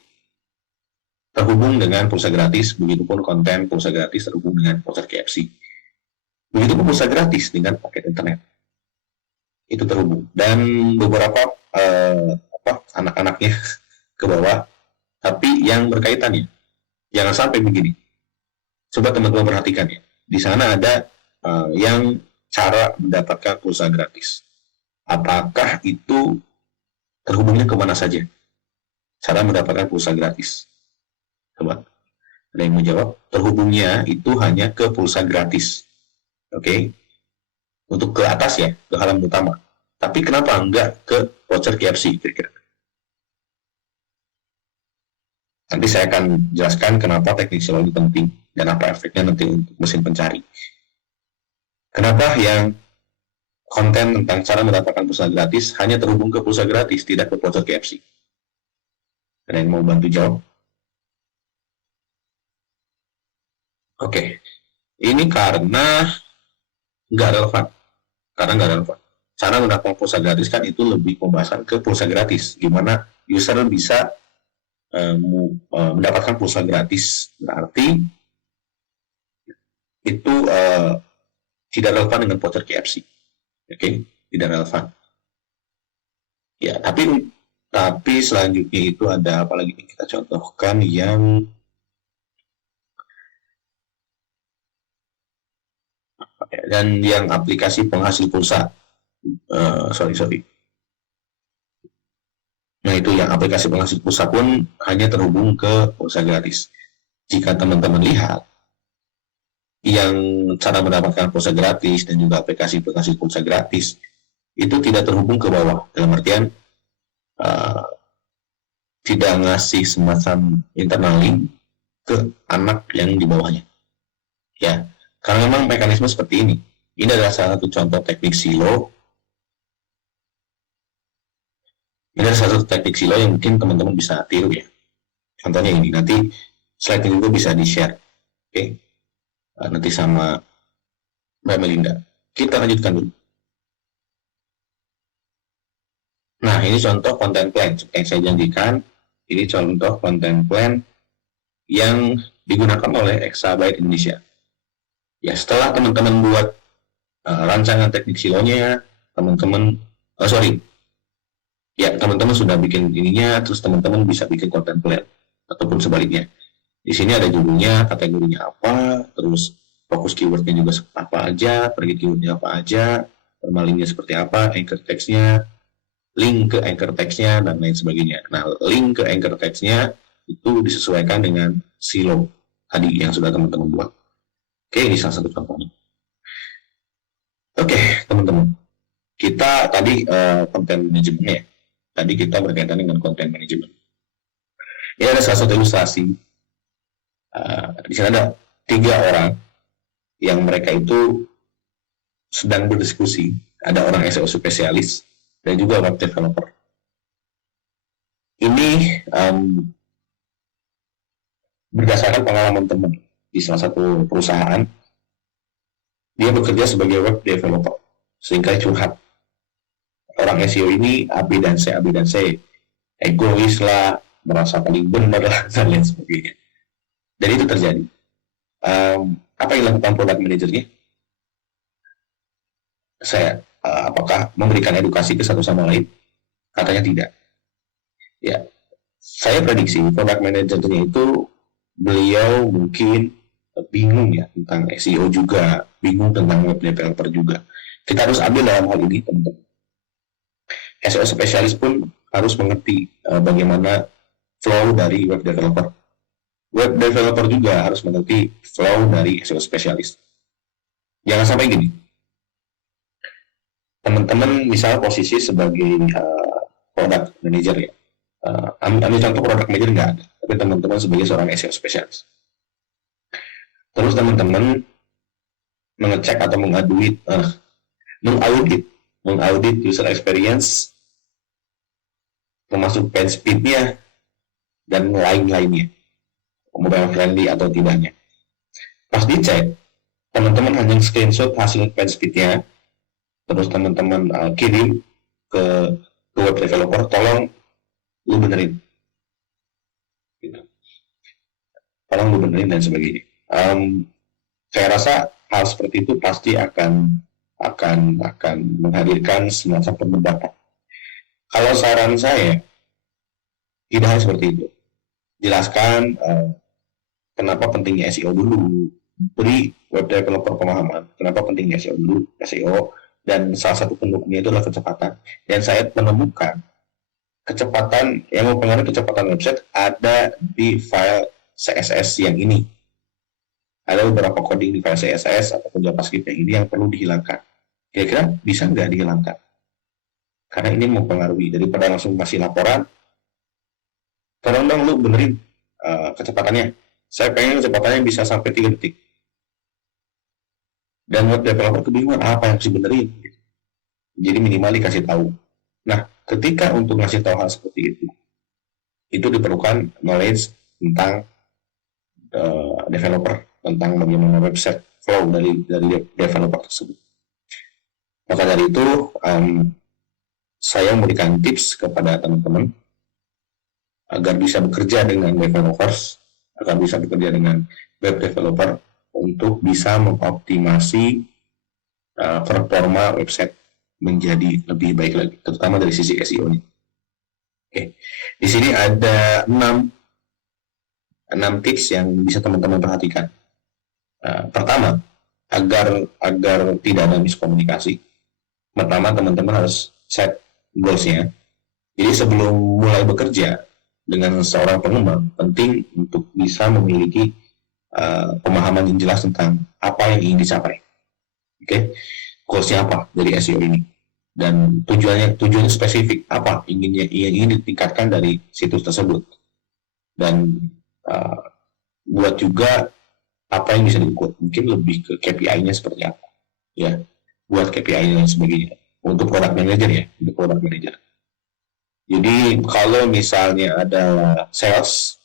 terhubung dengan pulsa gratis, begitupun konten pulsa gratis terhubung dengan voucher KFC. Begitupun pulsa gratis dengan paket internet. Itu terhubung. Dan beberapa anak-anaknya ke bawah, tapi yang berkaitannya. Jangan sampai begini. Coba teman-teman perhatikan ya. Di sana ada yang cara mendapatkan pulsa gratis. Apakah itu terhubungnya kemana saja? Cara mendapatkan pulsa gratis. Coba. Ada yang menjawab, terhubungnya itu hanya ke pulsa gratis. Oke. Untuk ke atas ya, ke halaman utama. Tapi kenapa enggak ke voucher KFC kira-kira? Nanti saya akan jelaskan kenapa teknik silo ini penting dan apa efeknya nanti untuk mesin pencari. Kenapa yang konten tentang cara mendapatkan pulsa gratis hanya terhubung ke pulsa gratis, tidak ke voucher KFC? Ada yang mau bantu jawab? Oke. Ini karena nggak relevan. Cara mendapatkan pulsa gratis kan itu lebih pembahasan ke pulsa gratis. Gimana user bisa mendapatkan pulsa gratis. Berarti itu tidak relevan dengan voucher KFC. Oke, tidak relevan. Ya, tapi selanjutnya itu ada apa lagi kita contohkan yang dan yang aplikasi penghasil pulsa. Sorry. Nah, itu yang aplikasi penghasil pulsa pun hanya terhubung ke pulsa gratis. Jika teman-teman lihat yang cara mendapatkan pulsa gratis dan juga aplikasi penghasil pulsa gratis itu tidak terhubung ke bawah, dalam artian tidak ngasih semacam internal link ke anak yang di bawahnya. Ya, karena memang mekanisme seperti ini. Ini adalah salah satu contoh teknik silo. Ini adalah salah satu teknik silo yang mungkin teman-teman bisa tiru ya. Contohnya ini, nanti slide-nya juga bisa di-share. Oke. Nanti sama Mbak Melinda. Kita lanjutkan dulu. Nah, ini contoh content plan. Seperti yang saya janjikan, ini contoh content plan yang digunakan oleh Exabyte Indonesia. Ya, setelah teman-teman buat rancangan teknik silonya, teman-teman teman-teman sudah bikin ininya, terus teman-teman bisa bikin content plan ataupun sebaliknya. Di sini ada judulnya, kategorinya apa, terus fokus keywordnya juga apa aja, target keywordnya apa aja, permalingnya seperti apa, anchor text-nya, link ke anchor text-nya, dan lain sebagainya. Nah, link ke anchor text-nya itu disesuaikan dengan silo tadi yang sudah teman-teman buat. Oke, ini salah satu contohnya. Oke, teman-teman. Kita tadi content management ya. Tadi kita berkaitan dengan content management. Ini ada salah satu ilustrasi. Di sini ada 3 orang yang mereka itu sedang berdiskusi. Ada orang SEO spesialis dan juga web developer. Ini berdasarkan pengalaman teman di salah satu perusahaan. Dia bekerja sebagai web developer, sehingga curhat. Orang SEO ini A, B, dan C, egois lah, merasa paling benar lah, dan lain sebagainya. Dan itu terjadi. Apa yang dilakukan product manajernya? Apakah memberikan edukasi ke satu sama lain? Katanya tidak. Ya, saya prediksi product manajernya itu beliau mungkin bingung ya tentang SEO juga, bingung tentang web developer juga. Kita harus ambil dalam hal ini teman-teman. SEO spesialis pun harus mengerti bagaimana flow dari web developer. Web developer juga harus mengerti flow dari SEO spesialis. Jangan sampai gini. Teman-teman misal posisi sebagai product manager ya. Ambil contoh product manager nggak ada, tapi teman-teman sebagai seorang SEO spesialis. Terus teman-teman mengecek atau mengaudit user experience, termasuk page speed-nya dan lain-lainnya, mobile friendly atau tidaknya. Pas dicek, teman-teman hanya screenshot hasil page speed-nya, terus teman-teman kirim ke web developer, tolong lu benerin, gitu. Tolong lu benerin dan sebagainya. Saya rasa hal seperti itu pasti akan menghadirkan semacam perdebatan. Kalau saran saya, tidak harus seperti itu. Jelaskan kenapa pentingnya SEO dulu, beri web developer pemahaman kenapa pentingnya SEO, dan salah satu pendukungnya itu adalah kecepatan. Dan saya menemukan kecepatan yang mempengaruhi kecepatan website ada di file CSS yang ini. Ada beberapa coding di file CSS ataupun JavaScript yang ini yang perlu dihilangkan. Kira-kira bisa nggak dihilangkan? Karena ini mempengaruhi. Daripada langsung kasih laporan, tolong dong lu benerin kecepatannya. Saya pengen kecepatannya bisa sampai 3 detik. Dan web developer kebingungan apa yang harus dibenerin. Jadi minimal dikasih tahu. Nah, ketika untuk ngasih tahu hal seperti itu diperlukan knowledge tentang developer, tentang bagaimana website flow dari developer tersebut. Maka dari itu, saya memberikan tips kepada teman-teman agar bisa bekerja dengan developers, agar bisa bekerja dengan web developer untuk bisa mengoptimasi performa website menjadi lebih baik lagi, terutama dari sisi SEO-nya. Oke, di sini ada 6 tips yang bisa teman-teman perhatikan. Pertama, agar tidak ada miskomunikasi. Pertama, teman-teman harus set goals-nya. Jadi sebelum mulai bekerja dengan seorang pengembang, penting untuk bisa memiliki pemahaman yang jelas tentang apa yang ingin dicapai. Oke, goals-nya apa dari SEO ini? Dan tujuannya spesifik apa yang ingin ditingkatkan dari situs tersebut, dan buat juga apa yang bisa diukur, mungkin lebih ke KPI-nya seperti apa ya, buat KPI-nya dan sebagainya untuk product manager ya, untuk product manager. Jadi kalau misalnya ada sales,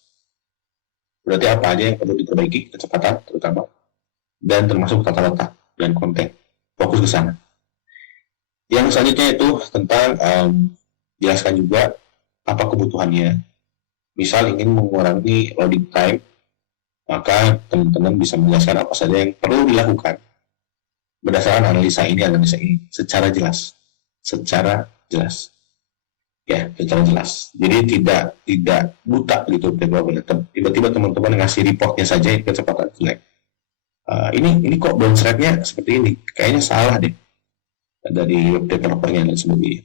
Berarti apa aja yang perlu diperbaiki, kecepatan terutama, dan termasuk tata letak dan konten. Fokus ke sana. Yang selanjutnya itu tentang jelaskan juga apa kebutuhannya. Misal ingin mengurangi loading time, maka teman-teman bisa menjelaskan apa saja yang perlu dilakukan berdasarkan analisa ini secara jelas, ya, secara jelas. Jadi tidak buta gitu, tiba-tiba teman-teman ngasih reportnya saja kecepatan jelek. Ini kok bounce rate-nya seperti ini, kayaknya salah deh dari web developernya dan sebagainya.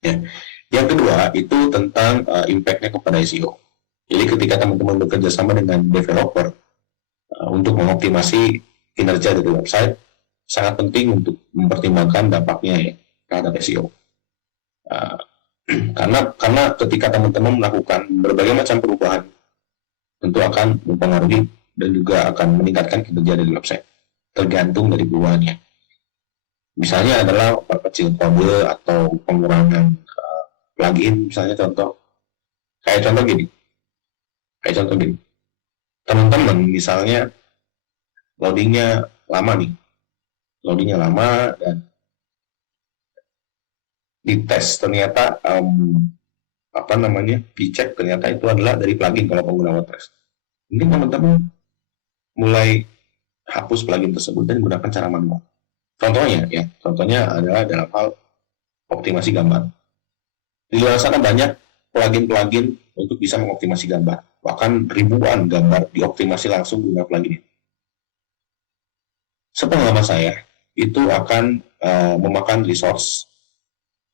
Ya. Yang kedua itu tentang impact-nya kepada SEO. Jadi ketika teman-teman bekerja sama dengan developer untuk mengoptimasi kinerja dari website, sangat penting untuk mempertimbangkan dampaknya ya terhadap SEO. Karena ketika teman-teman melakukan berbagai macam perubahan, tentu akan mempengaruhi dan juga akan meningkatkan kinerja dari website, tergantung dari perubahannya. Misalnya adalah perkecil kode atau pengurangan plugin, misalnya contoh gini. Teman-teman misalnya loadingnya lama dan dites ternyata dicek ternyata itu adalah dari plugin kalau pengguna WordPress. Mungkin teman-teman mulai hapus plugin tersebut dan gunakan cara manual. Contohnya adalah dalam hal optimasi gambar. Di luar sana banyak plugin untuk bisa mengoptimasi gambar. Bahkan ribuan gambar dioptimasi langsung dengan plugin. Sepengalaman saya, itu akan memakan resource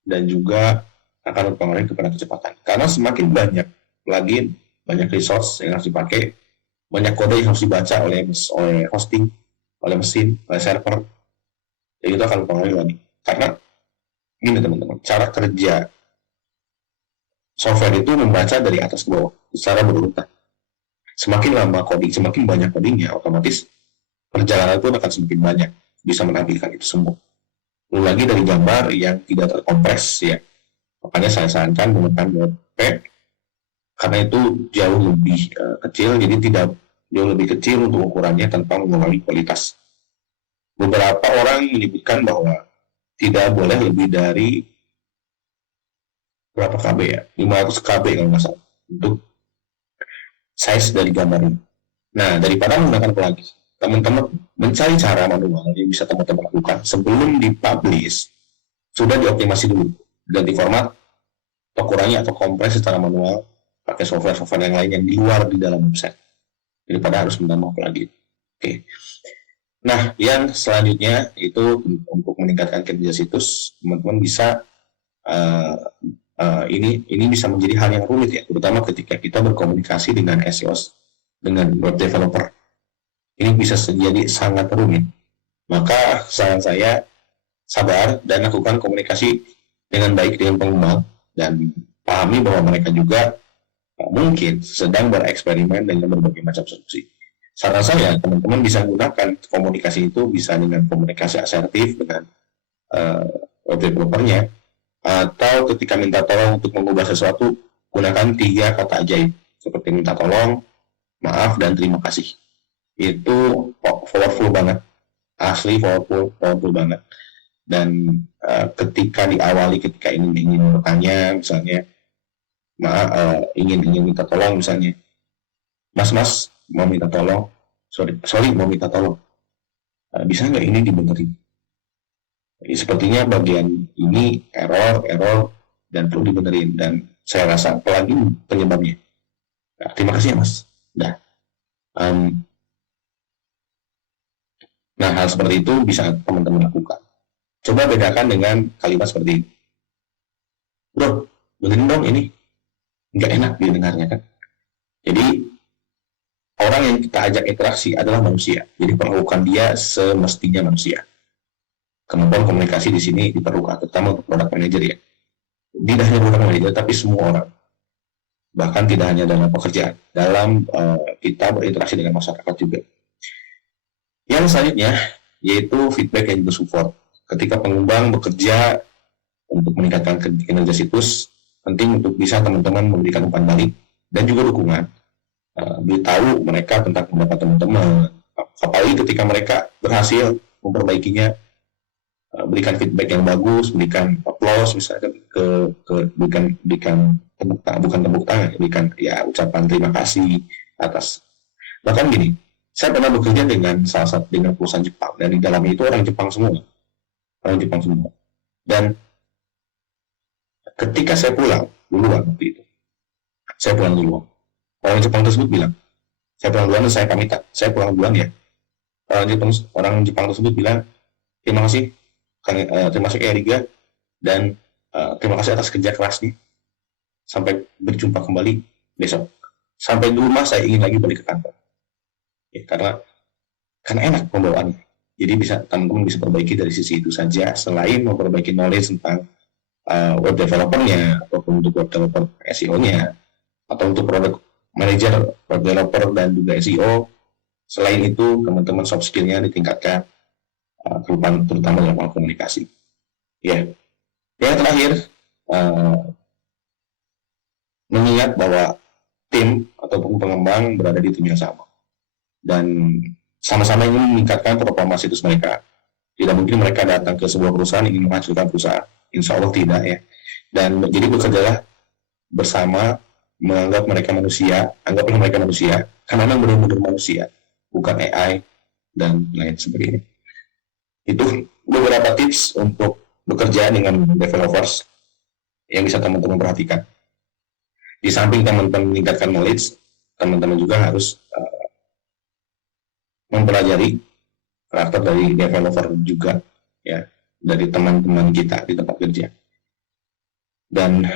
dan juga akan berpengaruh kepada kecepatan. Karena semakin banyak plugin, banyak resource yang harus dipakai, banyak kode yang harus dibaca oleh hosting, oleh mesin, oleh server, dan itu akan berpengaruh lagi. Karena ini teman-teman, cara kerja software itu membaca dari atas ke bawah secara berurutan. Semakin lama coding, semakin banyak codingnya, otomatis perjalanan pun akan semakin banyak bisa menampilkan itu semua. Belum lagi dari gambar yang tidak terkompres ya. Makanya saya sarankan menggunakan WordPad karena itu jauh lebih kecil, jadi tidak jauh lebih kecil untuk ukurannya tanpa mengurangi kualitas. Beberapa orang menyebutkan bahwa tidak boleh lebih dari berapa KB ya? 500 KB kalau nggak salah untuk size dari gambarnya. Nah, daripada menggunakan plugin, teman-teman mencari cara manual yang bisa teman-teman lakukan sebelum dipublish, sudah dioptimasi dulu, ganti format, atau kurangi atau kompres secara manual, pakai software-software yang lain yang di luar di dalam website, daripada harus menambah plugin. Oke. Nah, yang selanjutnya itu untuk meningkatkan kinerja situs, teman-teman bisa ini bisa menjadi hal yang rumit ya, terutama ketika kita berkomunikasi dengan SEO, dengan web developer. Ini bisa jadi sangat rumit. Maka saran saya sabar dan lakukan komunikasi dengan baik dengan pengembang dan pahami bahwa mereka juga mungkin sedang bereksperimen dengan berbagai macam solusi. Saran saya teman-teman bisa gunakan komunikasi itu bisa dengan komunikasi asertif dengan web developernya, atau ketika minta tolong untuk mengubah sesuatu gunakan 3 kata ajaib seperti minta tolong, maaf, dan terima kasih. Itu powerful banget, asli powerful banget. Dan ketika ingin bertanya misalnya ingin minta tolong misalnya, mas mau minta tolong, sorry mau minta tolong, bisa nggak ini dibenerin? Jadi, sepertinya bagian ini error dan perlu dibenerin, dan saya rasa plugin penyebabnya. Nah, terima kasih ya mas. Nah, hal seperti itu bisa teman-teman lakukan. Coba bedakan dengan kalimat seperti ini. Bro, benerin dong ini. Nggak enak didengarnya kan. Jadi, orang yang kita ajak interaksi adalah manusia. Jadi, perlakukan dia semestinya manusia. Kemampuan komunikasi di sini diperlukan, terutama untuk product manager ya. Tidak hanya product manager, tapi semua orang. Bahkan tidak hanya dalam pekerjaan, dalam kita berinteraksi dengan masyarakat juga. Yang selanjutnya, yaitu feedback dan juga support. Ketika pengembang bekerja untuk meningkatkan kinerja situs, penting untuk bisa teman-teman memberikan umpan balik dan juga dukungan beritahu mereka tentang pendapat teman-teman. Apalagi ketika mereka berhasil memperbaikinya, berikan feedback yang bagus, berikan applause misalkan berikan tepuk tangan, bukan tepuk tangan, berikan ya ucapan terima kasih atas. Bahkan gini, saya pernah bekerja dengan salah satu dengan perusahaan Jepang, dan di dalamnya itu orang Jepang semua, orang Jepang semua. Dan ketika saya pulang duluan waktu itu, saya pulang duluan. Orang Jepang tersebut bilang, saya pulang duluan dan saya pamitan, saya pulang duluan ya. Orang Jepang tersebut bilang, terima kasih, terima kasih Eriga, dan terima kasih atas kerja kerasnya. Sampai berjumpa kembali besok. Sampai di rumah saya ingin lagi balik ke kantor. Ya, karena enak pembawaannya. Jadi teman-teman bisa perbaiki dari sisi itu saja, selain memperbaiki knowledge tentang web developer-nya, ataupun untuk web developer SEO-nya, atau untuk produk manager, web developer, dan juga SEO. Selain itu, teman-teman soft skill-nya ditingkatkan, terutama dalam hal komunikasi. Ya, yang terakhir, mengingat bahwa tim ataupun pengembang berada di tim yang sama dan sama-sama ingin meningkatkan performa situs mereka. Tidak mungkin mereka datang ke sebuah perusahaan ingin menghancurkan perusahaan. Insya Allah tidak ya. Dan jadi bekerjalah bersama, menganggap mereka manusia, anggaplah mereka manusia, karena memang benar-benar manusia, bukan AI dan lain sebagainya. Itu beberapa tips untuk bekerja dengan developers yang bisa teman-teman perhatikan. Di samping teman-teman meningkatkan knowledge, teman-teman juga harus mempelajari karakter dari developer juga, ya, dari teman-teman kita di tempat kerja, dan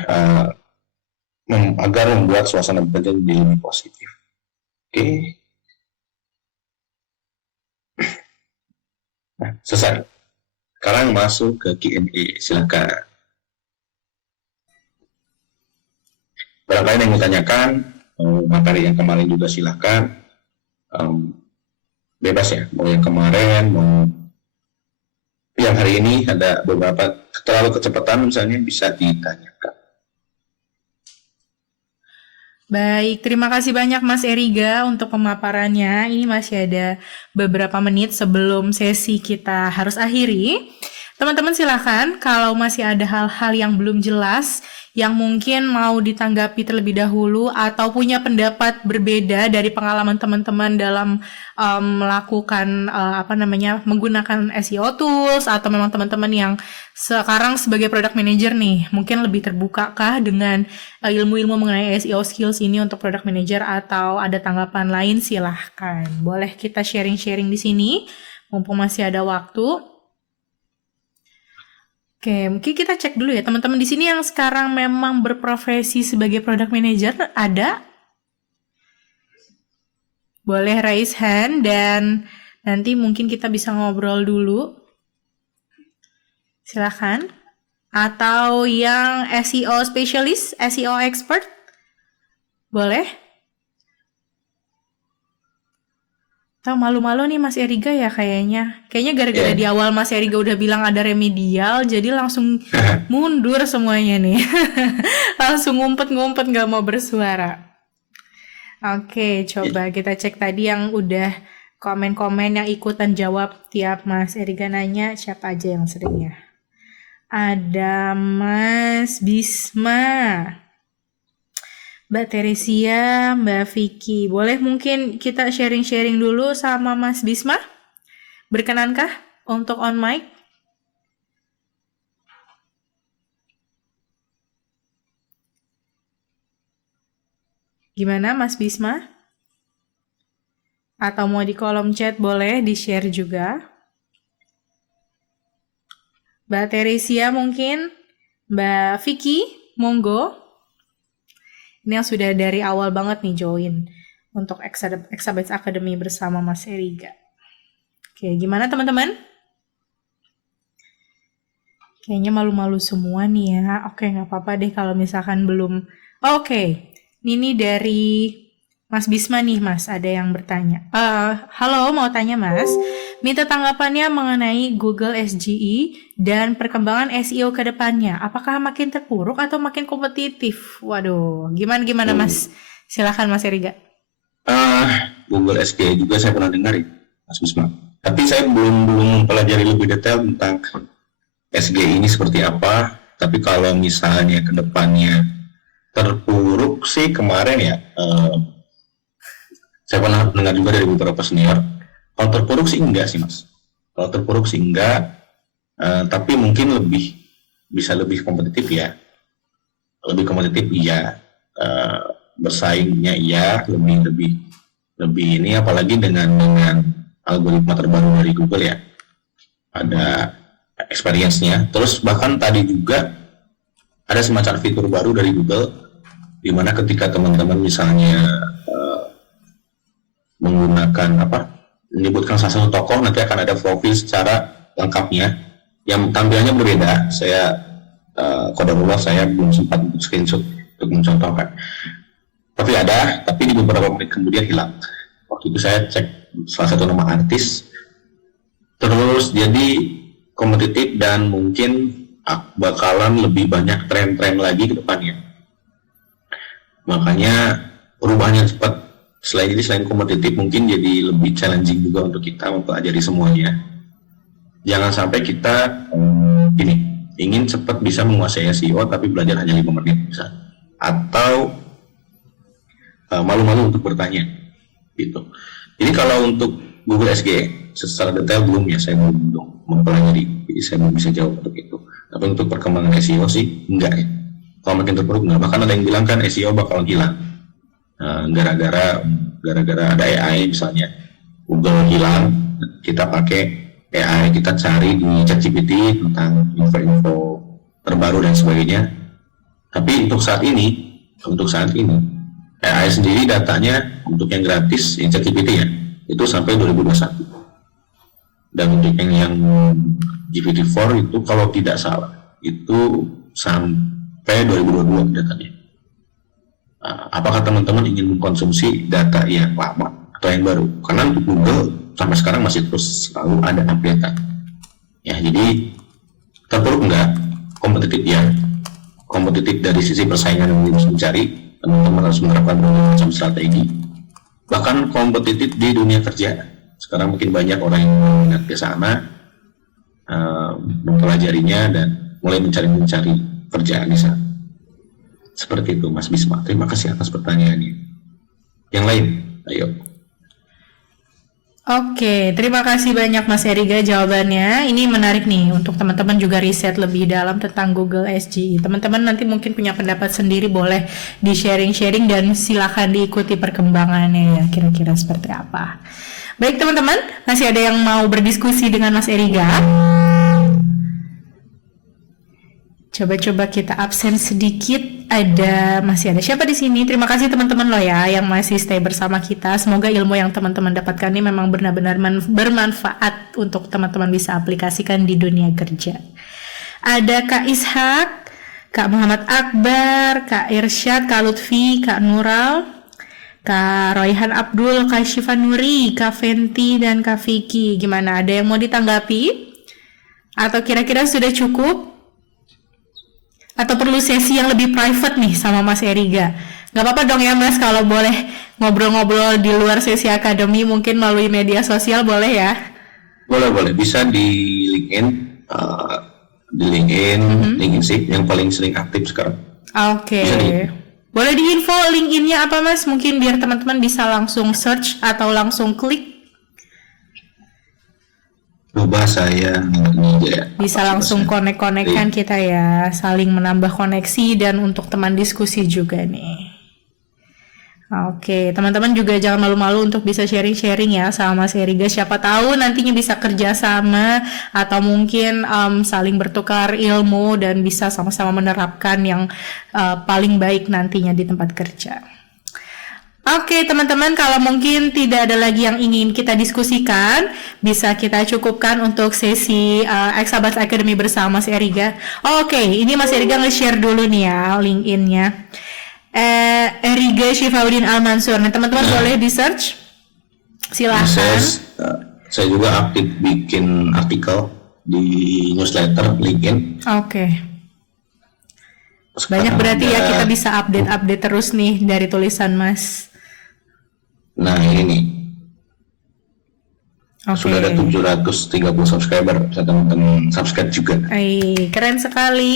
agar membuat suasana bekerja menjadi lebih positif. Oke. Nah, selesai. Sekarang masuk ke Q&A, silakan. Barangkali yang mau tanyakan, materi yang kemarin juga silakan. Bebas ya, mau yang kemarin, mau yang hari ini ada beberapa terlalu kecepatan misalnya, bisa ditanyakan. Baik, terima kasih banyak Mas Eriga untuk pemaparannya. Ini masih ada beberapa menit sebelum sesi kita harus akhiri. Teman-teman silakan kalau masih ada hal-hal yang belum jelas, yang mungkin mau ditanggapi terlebih dahulu atau punya pendapat berbeda dari pengalaman teman-teman dalam melakukan menggunakan SEO tools, atau memang teman-teman yang sekarang sebagai product manager nih mungkin lebih terbukakah dengan ilmu-ilmu mengenai SEO skills ini untuk product manager, atau ada tanggapan lain, silahkan. Boleh kita sharing-sharing di sini mumpung masih ada waktu. Oke, mungkin kita cek dulu ya teman-teman di sini yang sekarang memang berprofesi sebagai product manager, ada? Boleh raise hand dan nanti mungkin kita bisa ngobrol dulu. Silakan. Atau yang SEO specialist, SEO expert? Boleh? Tahu malu-malu nih Mas Eriga ya kayaknya. Kayaknya gara-gara di awal Mas Eriga udah bilang ada remedial, jadi langsung mundur semuanya nih. Langsung ngumpet-ngumpet gak mau bersuara. Oke, coba kita cek tadi yang udah komen-komen yang ikutan jawab tiap Mas Eriga nanya, siapa aja yang sering ya. Ada Mas Bisma, Mbak Teresia, Mbak Vicky. Boleh mungkin kita sharing-sharing dulu sama Mas Bisma? Berkenankah untuk on mic? Gimana Mas Bisma? Atau mau di kolom chat boleh di-share juga. Mbak Teresia mungkin, Mbak Vicky, monggo. Ini yang sudah dari awal banget nih join untuk Exabytes Academy bersama Mas Eriga. Oke, gimana teman-teman? Kayaknya malu-malu semua nih ya. Oke, nggak apa-apa deh kalau misalkan belum. Oke, ini dari Mas Bisma nih Mas, ada yang bertanya. Halo, mau tanya Mas, minta tanggapannya mengenai Google SGE dan perkembangan SEO ke depannya. Apakah makin terpuruk atau makin kompetitif? Waduh, gimana Mas? Silakan Mas Eriga. Google SG juga saya pernah dengar ya, Mas Bisma. Tapi saya belum mempelajari lebih detail tentang SG ini seperti apa. Tapi kalau misalnya ke depannya terpuruk sih kemarin ya, saya pernah dengar juga dari beberapa senior. Kalau terpuruk sih enggak sih Mas. Kalau terpuruk sih enggak, tapi mungkin bisa lebih kompetitif ya. Lebih kompetitif iya, bersaingnya iya, lebih ini apalagi dengan algoritma terbaru dari Google ya, ada experience-nya. Terus bahkan tadi juga ada semacam fitur baru dari Google di mana ketika teman-teman misalnya menggunakan menyebutkan salah satu tokoh, nanti akan ada profil secara lengkapnya yang tampilannya berbeda. Saya kodarullah saya belum sempat screenshot untuk mencontohkan, tapi di beberapa menit kemudian hilang. Waktu itu saya cek salah satu nama artis, terus jadi kompetitif dan mungkin bakalan lebih banyak tren-tren lagi ke depannya. Makanya perubahannya cepat. Selain kompetitif, mungkin jadi lebih challenging juga untuk kita mempelajari semuanya. Jangan sampai kita ingin cepat bisa menguasai SEO tapi belajar hanya 5 menit bisa. Atau malu-malu untuk bertanya gitu. Jadi kalau untuk Google SG secara detail belum ya, saya belum mempelajari, jadi saya belum bisa jawab untuk itu. Tapi untuk perkembangan SEO sih enggak ya. Kalau makin terpuruk enggak. Bahkan ada yang bilang kan SEO bakalan hilang gara-gara ada AI misalnya. Google hilang, kita pakai AI, kita cari di ChatGPT tentang info-info terbaru dan sebagainya. Tapi untuk saat ini AI sendiri datanya untuk yang gratis ChatGPT ya, itu sampai 2021. Dan untuk yang GPT-4 itu kalau tidak salah itu sampai 2022 datanya. Apakah teman-teman ingin mengkonsumsi data yang lama atau yang baru? Karena untuk Google sampai sekarang masih terus selalu ada update. Ya, jadi terpuruk enggak, kompetitif ya. Kompetitif dari sisi persaingan yang harus mencari, teman-teman harus menerapkan berbagai macam strategi. Bahkan kompetitif di dunia kerja. Sekarang mungkin banyak orang yang minat ke sana, mempelajarinya dan mulai mencari kerjaan di sana. Seperti itu Mas Bisma. Terima kasih atas pertanyaannya. Yang lain, ayo. Oke, terima kasih banyak Mas Eriga jawabannya. Ini menarik nih untuk teman-teman juga riset lebih dalam tentang Google SGE. Teman-teman nanti mungkin punya pendapat sendiri, boleh di sharing-sharing dan silakan diikuti perkembangannya ya, kira-kira seperti apa. Baik teman-teman, masih ada yang mau berdiskusi dengan Mas Eriga? Coba-coba kita absen sedikit. Masih ada siapa di sini? Terima kasih teman-teman loh ya yang masih stay bersama kita. Semoga ilmu yang teman-teman dapatkan ini memang benar-benar bermanfaat untuk teman-teman bisa aplikasikan di dunia kerja. Ada Kak Ishak, Kak Muhammad Akbar, Kak Irsyad, Kak Lutfi, Kak Nural, Kak Royhan Abdul, Kak Syifa Nuri, Kak Fenti, dan Kak Vicky. Gimana? Ada yang mau ditanggapi? Atau kira-kira sudah cukup? Atau perlu sesi yang lebih private nih sama Mas Eriga? Gak apa-apa dong ya Mas, kalau boleh ngobrol-ngobrol di luar sesi akademi, mungkin melalui media sosial boleh ya? Boleh. Bisa di LinkedIn, LinkedIn sih yang paling sering aktif sekarang. Oke. Boleh diinfo LinkedIn-nya apa Mas? Mungkin biar teman-teman bisa langsung search atau langsung klik. Coba saya bisa langsung konek-konekkan kita ya, saling menambah koneksi dan untuk teman diskusi juga nih. Oke, teman-teman juga jangan malu-malu untuk bisa sharing-sharing ya sama Mas Eriga. Siapa tahu nantinya bisa kerja sama atau mungkin saling bertukar ilmu dan bisa sama-sama menerapkan yang paling baik nantinya di tempat kerja. Oke teman-teman, kalau mungkin tidak ada lagi yang ingin kita diskusikan, bisa kita cukupkan untuk sesi Exabytes Academy bersama Mas Eriga. Oke, ini Mas Eriga nge-share dulu nih ya LinkedIn-nya. Eriga Syifaudin Al-Mansur. Nah, teman-teman boleh di-search. Silahkan. Saya juga aktif bikin artikel di newsletter LinkedIn. Oke. Banyak berarti ya kita bisa update terus nih dari tulisan Mas. Nah ini nih, Oke. sudah ada 730 subscriber, bisa teman-teman subscribe juga. Keren sekali.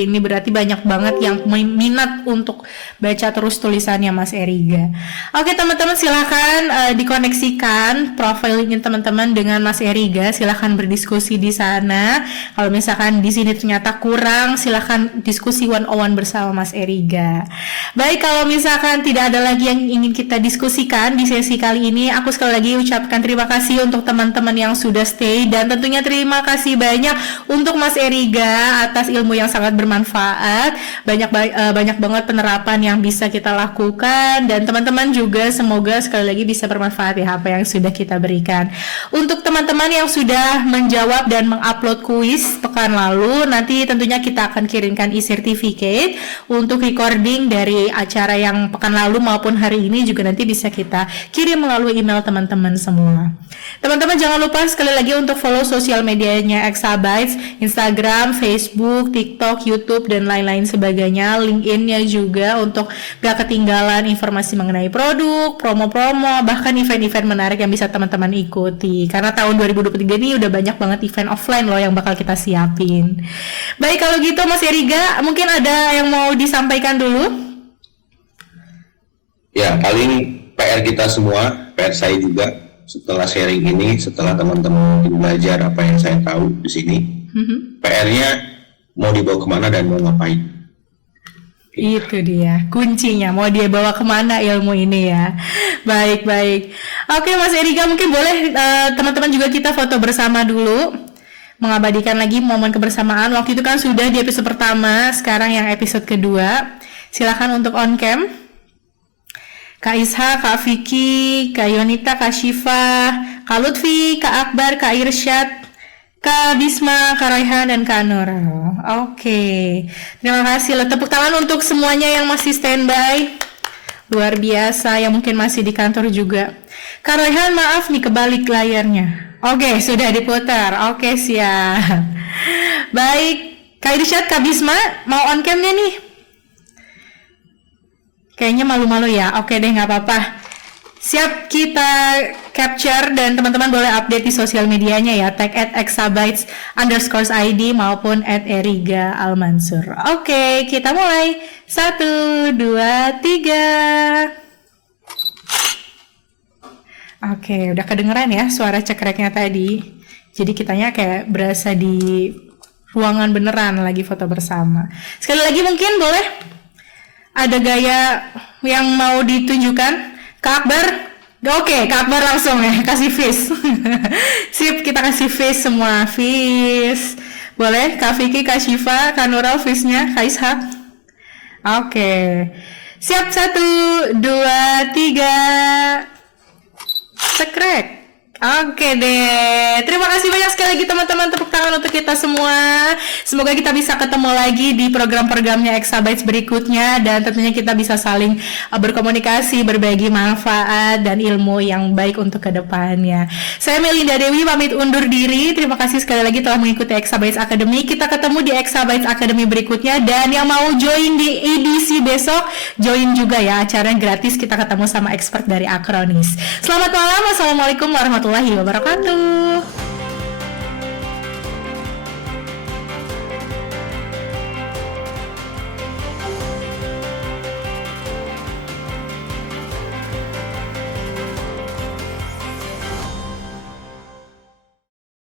Ini berarti banyak banget yang minat untuk baca terus tulisannya Mas Eriga. Oke teman-teman, silahkan dikoneksikan profil LinkedIn teman-teman dengan Mas Eriga. Silahkan berdiskusi di sana. Kalau misalkan di sini ternyata kurang, silahkan diskusi one-on-one bersama Mas Eriga. Baik, kalau misalkan tidak ada lagi yang ingin kita diskusikan di sesi kali ini, aku sekali lagi ucapkan terima kasih untuk teman-teman yang sudah stay, dan tentunya terima kasih banyak untuk Mas Eriga atas ilmu yang sangat bermanfaat. Banyak banget penerapan yang bisa kita lakukan, dan teman-teman juga semoga sekali lagi bisa bermanfaat ya apa yang sudah kita berikan. Untuk teman-teman yang sudah menjawab dan mengupload kuis pekan lalu, nanti tentunya kita akan kirimkan e-certificate untuk recording dari acara yang pekan lalu maupun hari ini, juga nanti bisa kita kirim melalui email teman-teman semua. Teman-teman jangan lupa sekali lagi untuk follow sosial medianya Exabytes, Instagram, Facebook, TikTok, YouTube, dan lain-lain sebagainya. LinkedIn-nya juga untuk gak ketinggalan informasi mengenai produk, promo-promo, bahkan event-event menarik yang bisa teman-teman ikuti. Karena tahun 2023 ini udah banyak banget event offline loh yang bakal kita siapin. Baik, kalau gitu Mas Eriga, mungkin ada yang mau disampaikan dulu? Ya, paling PR kita semua, PR saya juga, setelah sharing ini, setelah teman-teman belajar apa yang saya tahu di sini, PR-nya mau dibawa kemana dan mau ngapain. Itu dia kuncinya, mau dia bawa kemana ilmu ini ya. Baik. Oke Mas Eriga, mungkin boleh teman-teman juga kita foto bersama dulu, mengabadikan lagi momen kebersamaan. Waktu itu kan sudah di episode pertama, sekarang yang episode kedua. Silakan untuk on cam. Kak Isha, Kak Vicky, Kak Yonita, Kak Syifa, Kak Lutfi, Kak Akbar, Kak Irsyad, Kak Bisma, Kak Raihan, dan Kak Nurul. Oke, terima kasih. Tepuk tangan untuk semuanya yang masih standby. Luar biasa, yang mungkin masih di kantor juga. Kak Raihan, maaf nih kebalik layarnya. Oke, sudah diputar. Oke, siap. Baik, Kak Irsyad, Kak Bisma, mau on cam gak nih? Kayaknya malu-malu ya. Oke deh, nggak apa-apa. Siap, kita capture dan teman-teman boleh update di sosial medianya ya. Tag @exabytes_id maupun @eriga almansur. Oke, kita mulai. 1, 2, 3. Oke, udah kedengeran ya suara cekreknya tadi. Jadi kitanya kayak berasa di ruangan beneran lagi foto bersama. Sekali lagi mungkin boleh ada gaya yang mau ditunjukkan? Kak Akbar? Oke, Kak Akbar langsung ya, kasih face. Sip, kita kasih face semua, face. Boleh, Kak Vicky, Kak Syifa, Kak Nurul face-nya, Kak Ishak. Oke. Siap, 1, 2, 3. Sekrek. Oke deh, terima kasih banyak sekali lagi teman-teman, tepuk tangan untuk kita semua. Semoga kita bisa ketemu lagi di program-programnya Exabytes berikutnya, dan tentunya kita bisa saling berkomunikasi, berbagi manfaat dan ilmu yang baik untuk kedepannya. Saya Melinda Dewi pamit undur diri. Terima kasih sekali lagi telah mengikuti Exabytes Academy. Kita ketemu di Exabytes Academy berikutnya, dan yang mau join di edisi besok, join juga ya, acaranya gratis. Kita ketemu sama expert dari Acronis. Selamat malam, wassalamualaikum warahmatullahi wabarakatuh.